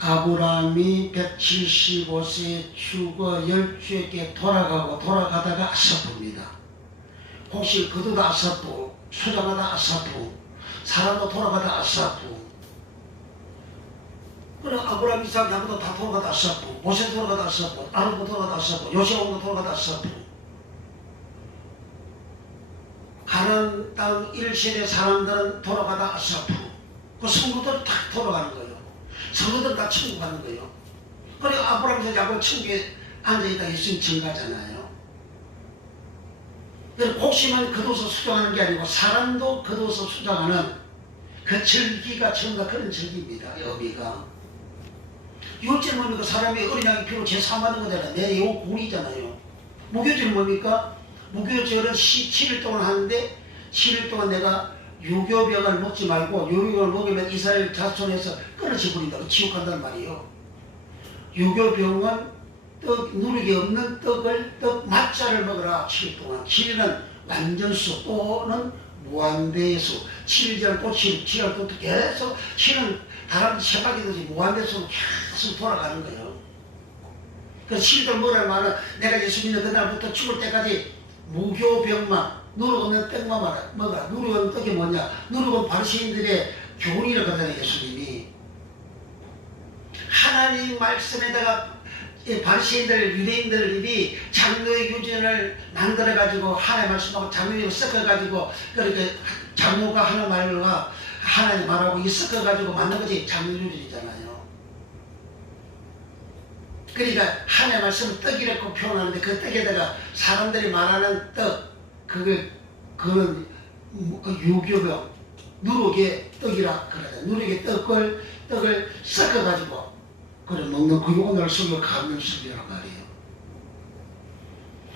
아브라함이 175세에 죽어 열주에게 돌아가다가 아사프입니다. 곡식을 거두다 아사프 수장하다 아사프 사람도 돌아가다 아사프 그래 아브라함 이삭 야곱도 다 돌아가다 아사프 모세 돌아가다 아사프 아론도 돌아가다 아사프 요시아도 돌아가다 아사프 가나안 땅 1세대 사람들은 돌아가다 아사프 그 성도들 다 돌아가는 거예요. 성도들 다 천국 가는 거예요. 그래 아브라함 이삭 야곱 천국에 앉아있다 예수님 증가잖아요. 곡식만 거둬서 수장하는 게 아니고 사람도 거둬서 수장하는 그 절기가 전부 다 그런 절기입니다. 의미가. 유월절은 뭡니까? 사람이 어린 양의 피로 제사하는 거잖아요. 내 요골이잖아요. 무교절은 뭡니까? 무교절은 7일 동안 하는데 7일 동안 내가 유교병을 먹지 말고 유교병을 먹으면 이스라엘 자손에서 끊어져 버린다고 지옥 간다는 말이에요. 유교병은 누룩이 없는 떡 맛자를 먹으라. 7일 동안. 7일은 완전수 또는 무한대수. 7일째는 또 7일 또 계속 7은 다른 세박이듯이 무한대수로 계속 돌아가는 거예요. 그래서 7일 동안 뭐라는 말은 내가 예수 믿는 그날부터 죽을 때까지 무교병만 누룩 없는 떡만 먹어라. 누룩 없는 떡이 뭐냐? 누룩 없는 바리새인들의 교훈이라고 하잖아요. 예수님이. 하나님 말씀에다가 바리새인들 유대인들이 장로의 교준을 만들어가지고 하나님 말씀하고 장로를 섞어가지고 그렇게 장로가 하는 말과 하나님 말하고 이 섞어가지고 만든 것이 장로교준이잖아요. 그러니까 하나님 말씀은 떡이라고 표현하는데 그 떡에다가 사람들이 말하는 떡 그건 유교병 누룩의 떡이라 그러죠. 누룩의 떡을 섞어가지고 그래 먹는 그게 오늘 설교 감명설교란 말이에요.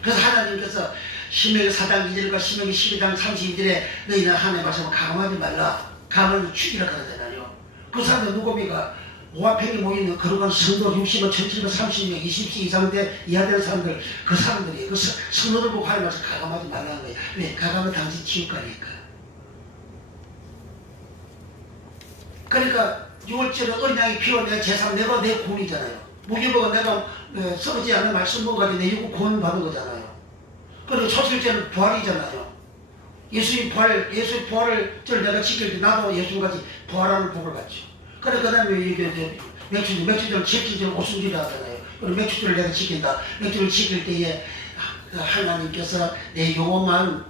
그래서 하나님께서 신명기 4장 2절과 신명기 12장 32절에 너희는 하나님 말씀을 가감하지 말라. 가감을 죽이라 그러잖아요. 그 사람들 누굽니까? 모압행에 모이는 거룩한 성도 60만 1730명 20세 이상 이하 된 사람들 그 사람들이 그 성도들 보고 하나님 말씀 가감하지 말라는 거예요. 왜? 가감은 당신 지옥 가니까. 그러니까 6월절에 어린 양의 피로 내가 제사 내가 내 구원이잖아요. 무교복은 내가 썩지 않는 말씀 먹어가지고 내 육구 구원 받은 거잖아요. 그리고 초실제는 부활이잖아요. 예수님 부활을 내가 지킬 때 나도 예수같이 부활하는 복을 받죠. 그래 그 다음에 이게 맥주절 지키절 오순절이 하잖아요. 그리고 맥주절을 내가 지킨다. 맥주를 지킬 때에 하나님께서 내 영혼만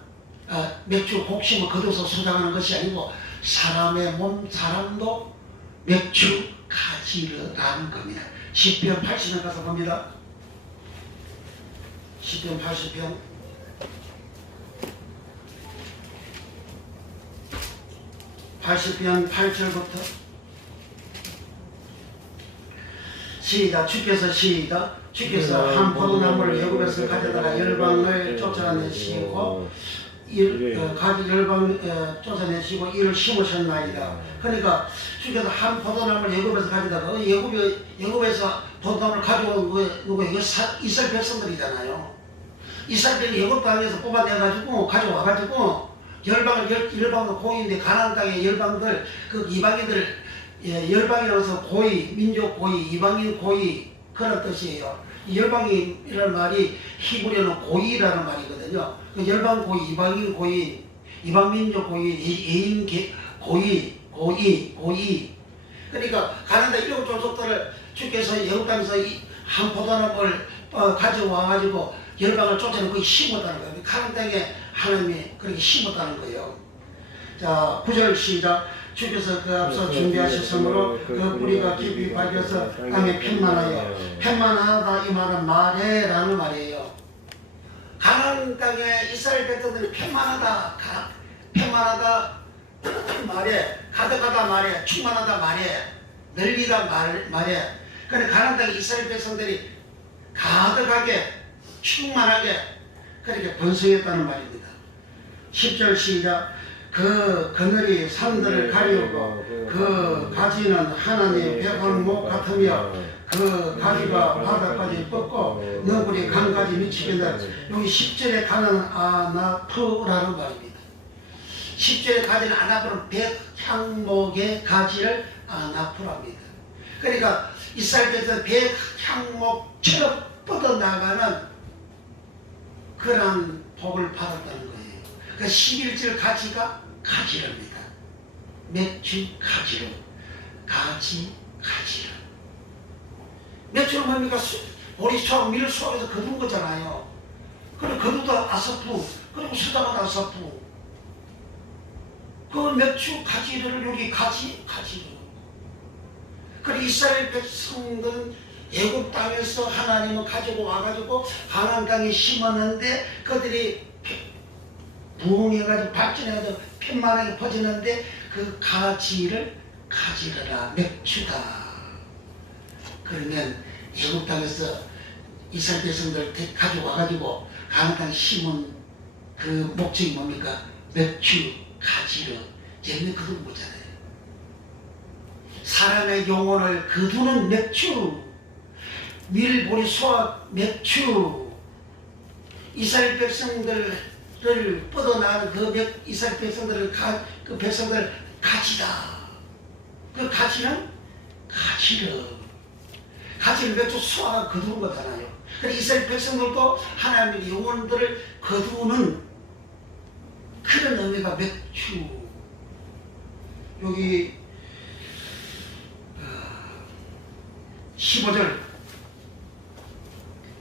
맥주 곡심을 거둬서 소장하는 것이 아니고 사람의 몸 사람도 맥주 가지르라는 겁니다. 10편 80편 가서 봅니다. 10편 80편 (80편) 8절부터 시작. 주께서 한 포도나무를 애굽에서 가져다가 열방을 쫓아내시고 열방 쫓아내시고 이를 심으셨나이다. 그러니까 주께서 한 포도나무를 애굽에서 가져다가 애굽에서 포도나무를 가져온 누구예요? 이스라엘 백성들이잖아요. 이스라엘 백성이 애굽 땅에서 뽑아내가지고 가져와가지고 열방도 고인인데 가나안 땅의 열방들 그 이방인들 열방이라서 고이 민족 고이 이방인 고이 그런 뜻이에요. 열방이라는 말이 히브리어는 고이라는 말이거든요. 그 열방 고이, 이방인 고이, 이방민족 고이, 예인 고이. 그러니까 가난다 이런 족속들을 주께서 애굽 땅에서 한 포도나무를 가져와가지고 열방을 쫓아내고 심었다는 거예요. 가나안 땅에 하나님이 그렇게 심었다는 거예요. 자, 9절 시작. 주께서 그 앞서 준비하셨으므로 그 뿌리가 깊이 박여서 땅에 편만하여 편만하다 이 말은 말해라는 말이에요. 가나안 땅에 이스라엘 백성들이 편만하다 말해 가득하다 말해 충만하다 말해 널리다 말해. 그래 가나안 땅에 이스라엘 백성들이 가득하게 충만하게 그렇게 번성했다는 말입니다. 10절 시작. 그 그늘이 산들을 가리우고 그 가지는 하나님의 백월목 같으며 그 가지가 바닥까지 뻗고 너구리 강까지 미치겠다. 여기 10절에 가는 아나프라는 말입니다. 10절에 가지는 아나프는 백향목의 가지를 아나프랍니다. 그러니까 이스라엘에서 백향목처럼 뻗어나가는 그런 복을 받았다는 거예요. 그 11절 가지가 가지랍니다. 맥주 가지로 가지로 맥주는 뭡니까? 우리 수학 밀 수학에서 거둔 거잖아요. 그리고 거두다 아사푸 그리고 수다가 아사푸 그 맥주 가지를 여기 가지로 그리고 이스라엘 백성들은 애굽 땅에서 하나님을 가지고 와가지고 가나안 땅에 심었는데 그들이 부흥해가지고 발전해가지고 편만하게 퍼지는데 그 가지를 가지러라 맥주다. 그러면 애국 땅에서 이스라엘 백성들 가져와가지고 가나안 땅에 심은 그 목적이 뭡니까? 맥주 가지러 옛날 그돈 뭐잖아요. 사람의 영혼을 거두는 맥주, 밀보리 소화 맥주, 이스라엘 백성들을 뻗어나가는 그 이스라엘 백성들을 그 백성들 가지다. 그 가지는 가지를 맥주 소화가 거두는 거잖아요. 그래서 이스라엘 백성들도 하나님의 영혼들을 거두는 그런 의미가 맥주. 여기 15절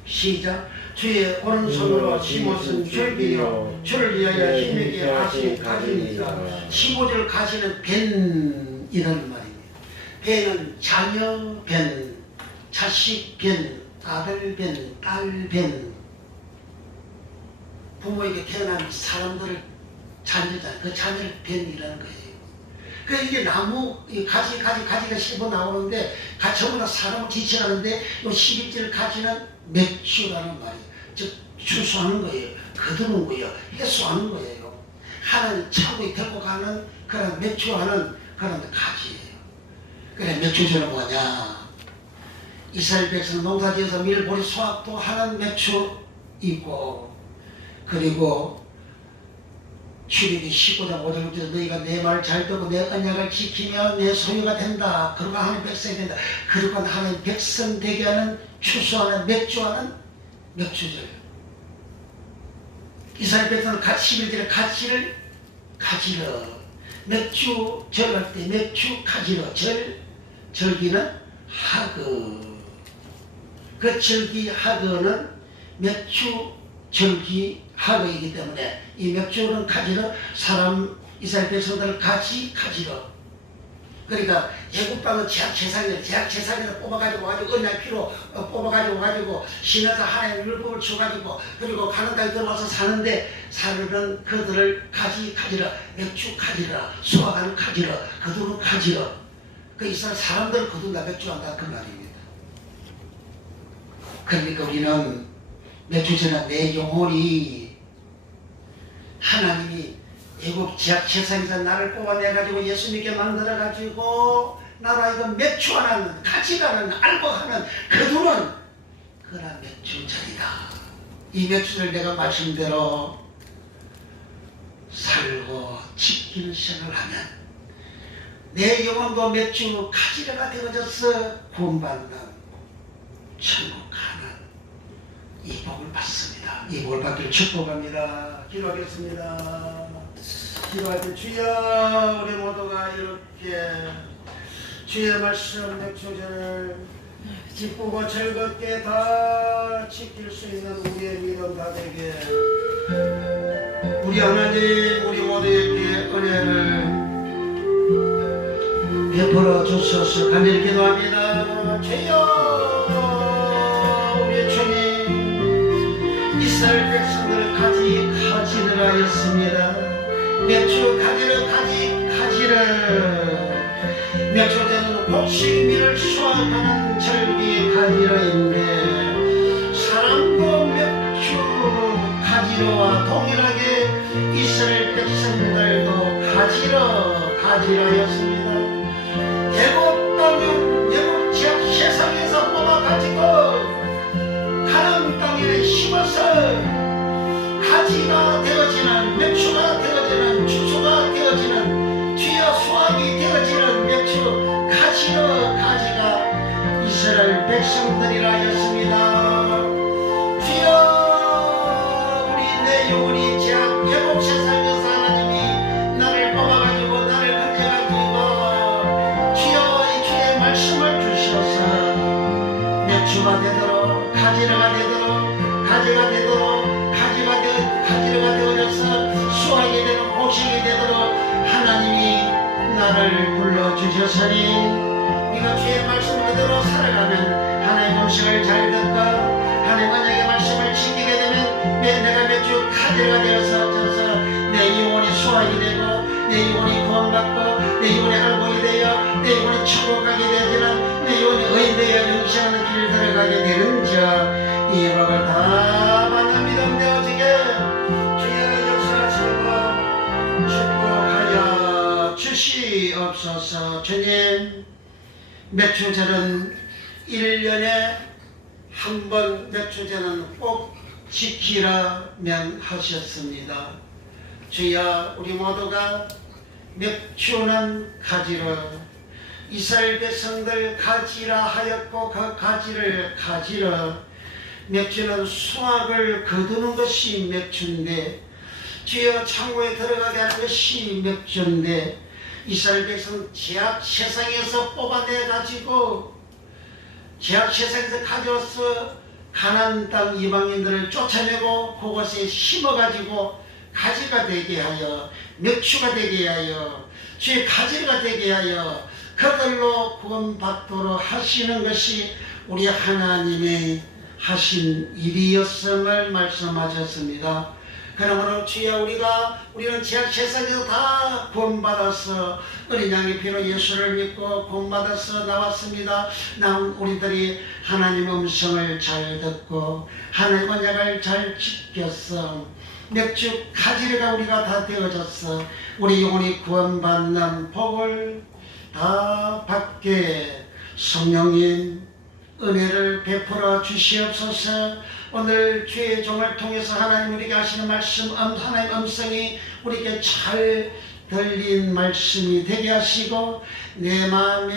시작. 주의 오른손으로 심었은 절기요 주를 위하여 힘있게 하신 가지니라. 15절 가지는 벤이라는 말입니다. 벤은 자녀 벤, 자식 벤, 아들 벤, 딸 벤. 부모에게 태어난 사람들을 자녀잖아요. 그 자녀를 벤이라는 거예요. 그러니까 이게 나무 가지가 씹어 나오는데 전부 다 사람을 지칭하는데 이 11절 가지는 맥주라는 말이에요. 즉 추수하는 거예요. 거두는 거예요. 이게 수하는 거예요. 하나님 천국에 데리고 가는 그런 맥주하는 그런 가지예요. 그래 맥주주는 뭐냐? 이스라엘 백성 농사지어서 밀보리 수확도 하는 맥주 있고, 그리고 출애굽기 19장 5절부터 너희가 내 말 잘 듣고 내 언약을 지키며 내 소유가 된다. 그러고 하나님 백성이 된다. 그러고 하나님 백성 되게 하는 추수하는 맥주하는 맥주절. 이스라엘 백성은 11절에 가지를 가지러. 맥주 절할 때 맥주 가지러. 절기는 하거. 그 절기 하거는 맥주 절기 하거이기 때문에 이 맥주는 가지러 사람 이스라엘 백성들을 가지러. 그러니까 애국 땅은 제약재상에서 뽑아가지고 언약피로 뽑아가지고 신에서 하나님의 율법을 줘가지고 그리고 가는 땅에 들어와서 사는데 사는 그들을 가지러 맥주 가지러 수확하는 가지러 거두는 가지러. 그 이스라엘 사람들을 거둔다 맥주한다 그 말입니다. 그러니까 우리는 맥주전에 내 영혼이 하나님이 애국 제사에서 나를 뽑아내가지고 예수 믿게 만들어가지고 나라 이거 맥주하는 가지가는 알고 하는 거두는 그런 맥주전이다. 이 맥주를 내가 말씀대로 살고 지키는 생을 하면 내 영혼도 맥주 가지가가 되어져서 구원받는 천국 가는 이 복을 받습니다. 이 복을 받기를 축복합니다. 기도하겠습니다. 기도할 때 주여 우리 모두가 이렇게 주의 말씀 맥주전을 기쁘고 즐겁게 다 지킬 수 있는 우리의 믿음 다 되게 우리 하나님 우리 모두에게 은혜를 베풀어 주소서 간절히 기도합니다. 주여 우리 주님 이스라엘 백성을 가지러 하였습니다. 맥주 가지러 맥주되는 곡식미를 수확하는 절기의 가지러인데 사람도 맥주 가지러와 동일하게 이스라엘 백성들도 가지러였습니다. 애국 땅은 애국 지역 세상에서 뽑아가지고 가나안 땅에 심어서 가지가 되어지는 맥주가 되어지는 추수가 되어지는 주여 수확이 되어지는 맥주 가지가 이스라엘 백성들이라 하였습니다. 주여 우리 내 영혼이 제약 애국 세상에서 하나님이 나를 뽑아가지고 나를 건져가지고 주여 이 주의 말씀을 주셔서 맥주가 되도록 가지가 되도록 가지가 되어져서 수확이 되는 곡식이 되도록 하나님이 나를 불러주셨으니 네가 주의 말씀 그대로 살아가면 하나님의 음식을 잘 듣고 하나님 언약의 말씀을 지키게 되면 내가 맥주 가지가 되어서 내 영혼이 수확이 되고 내 영혼이 구원받고 내 영혼의 알곡이 되어 내 영혼의 천국 가게 되지만 내 영혼의 의인 되어 영생하는 길을 들어가게 되는지라 이 복을 다 받는 믿음 되어지게 주여 역사하시고 축복하여 주시옵소서. 주님, 몇 주 전은 1년에 한 번 몇 주 전은 꼭 지키라면 하셨습니다. 주여, 우리 모두가 몇 주는 가지러 이스라엘 백성들 가지라 하였고 그 가지를 가지러 몇 주는 수확을 거두는 것이 몇 주인데 주여 창고에 들어가게 하는 것이 몇 주인데 이스라엘 백성 제약 세상에서 뽑아내 가지고 제약 세상에서 가져와서 가나안 땅 이방인들을 쫓아내고 그곳에 심어 가지고 가지가 되게 하여 몇 주가 되게 하여 주의 가지가 되게 하여 그들로 구원받도록 하시는 것이 우리 하나님의 하신 일이었음을 말씀하셨습니다. 그러므로 주여 우리는 제약 세상에서 다 구원받아서 어린 양의 피로 예수를 믿고 구원받아서 나왔습니다. 우리들이 하나님의 음성을 잘 듣고 하나님의 언약을 잘 지켰어. 몇 주 가지가 우리가 다 되어졌어. 우리 영혼이 구원받는 복을 다 받게 성령님 은혜를 베풀어 주시옵소서. 오늘 주의 종을 통해서 하나님 우리에게 하시는 말씀, 하나님의 음성이 우리에게 잘 들린 말씀이 되게 하시고 내 마음에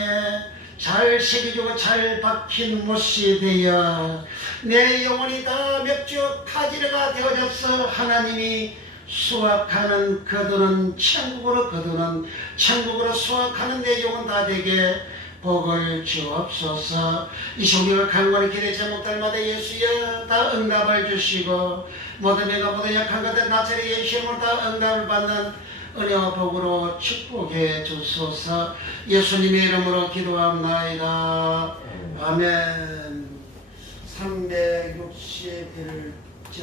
잘 새겨지고 잘 박힌 못이 되어 내 영혼이 다 몇 주 가지가 되어져서 하나님이 수확하는 거두는 천국으로 거두는 천국으로 수확하는 내 영혼 다 되게 복을 주옵소서. 이 성경을 간구하는 기대 제목들마다 예수여 다 응답을 주시고 모든 애가 모든 약한 것들 나체리 예수님을 다 응답을 받는 은혜와 복으로 축복해 주소서. 예수님의 이름으로 기도합나이다. 아멘. 361장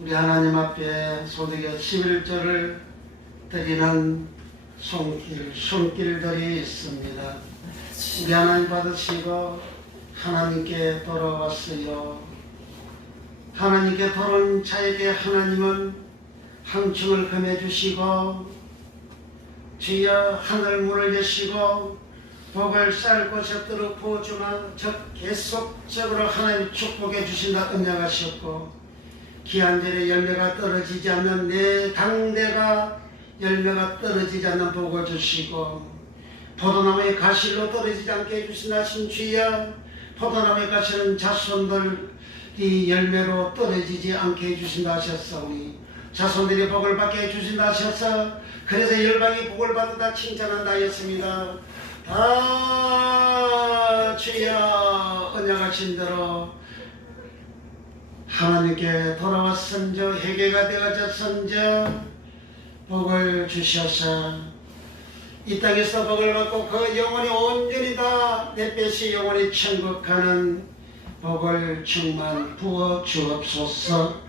우리 하나님 앞에 소득의 11조를 드리는 손길들이 있습니다. 우리 하나님 받으시고 하나님께 돌아왔어요. 하나님께 돌아온 자에게 하나님은 한층을 금해주시고 주여 하늘 문을 여시고 복을 쌀 곳에 없도록 부어주나 계속적으로 하나님 축복해 주신다 언약하셨고 기한절에 열매가 떨어지지 않는 내 당대가 열매가 떨어지지 않는 복을 주시고 포도나무의 가시로 떨어지지 않게 해주신다 신 주여 포도나무의 가시는 자손들이 열매로 떨어지지 않게 해주신다 하셨사오니 자손들이 복을 받게 해주신다 하셔서 그래서 열방이 복을 받는다 칭찬한다 하였습니다. 다 주여 언약하신 대로 하나님께 돌아왔선저 회개가 되어졌선저 복을 주셔서 이 땅에서 복을 받고 그 영혼이 온전히 다 내 뱃이 영혼이 천국 가는 복을 충만 부어 주옵소서.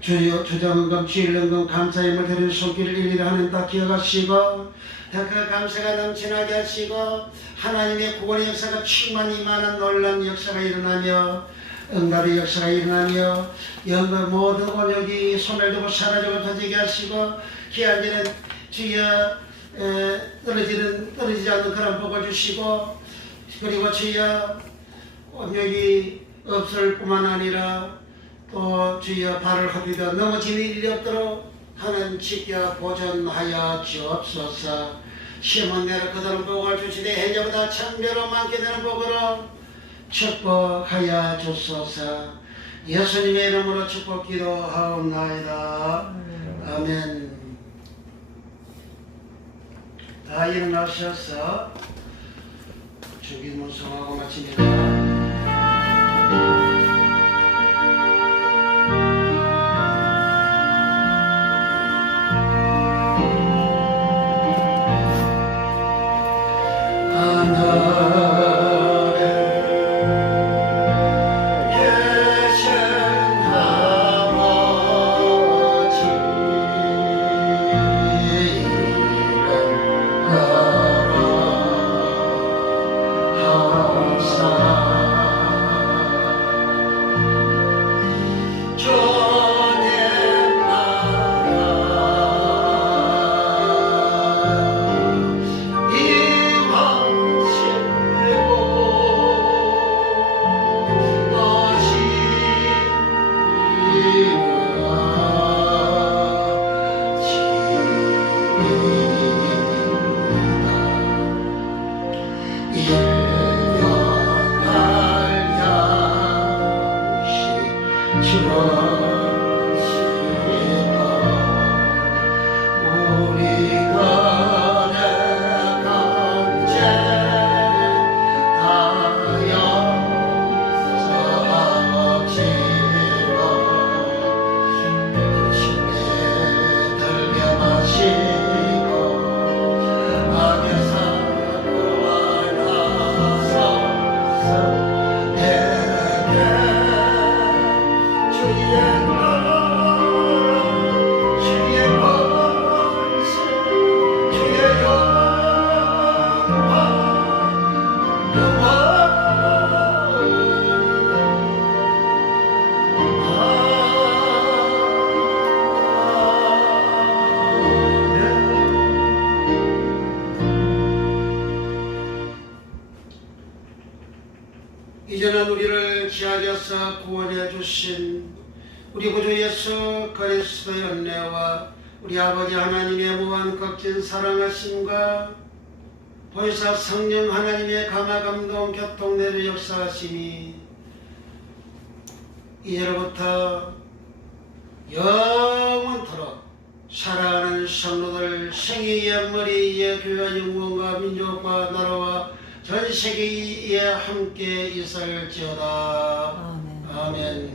주여 주정금 주일능금 감사의 힘을 드리는 손길을 일일이 하는 다 기억하시고 그 감사가 넘치나게 하시고 하나님의 구원의 역사가 충만히 임하는 놀라운 역사가 일어나며 응답의 역사가 일어나며 영광 모든 권력이 소멸되고 사라지고 터지게 하시고 기한제는 주여 떨어지지 않는 그런 복을 주시고 그리고 주여 온전히 없을 뿐만 아니라 또 주여 발을 헛디뎌 넘어지는 일이 없도록 하나님 지켜 보존하여 주옵소서. 시몬 대로 그들은 복을 주시되 해저보다 천배로 많게 되는 복으로 축복하여 주소서. 예수님의 이름으로 축복 기도하옵나이다. 아멘. 다 일어나셔서 주기도 성하고 마칩니다. 이제는 우리를 지하여서 구원해 주신 우리 구주 예수 그리스도의 은혜와 우리 아버지 하나님의 무한 값진 사랑하심과 보혜사 성령 하나님의 감화 감동 교통 내려 역사하심이 이제로부터 영원토록 사랑하는 성도들 생애의 머리의 교회와 영광과 민족과 나라와 전 세계에 함께 있을지어다. 아멘.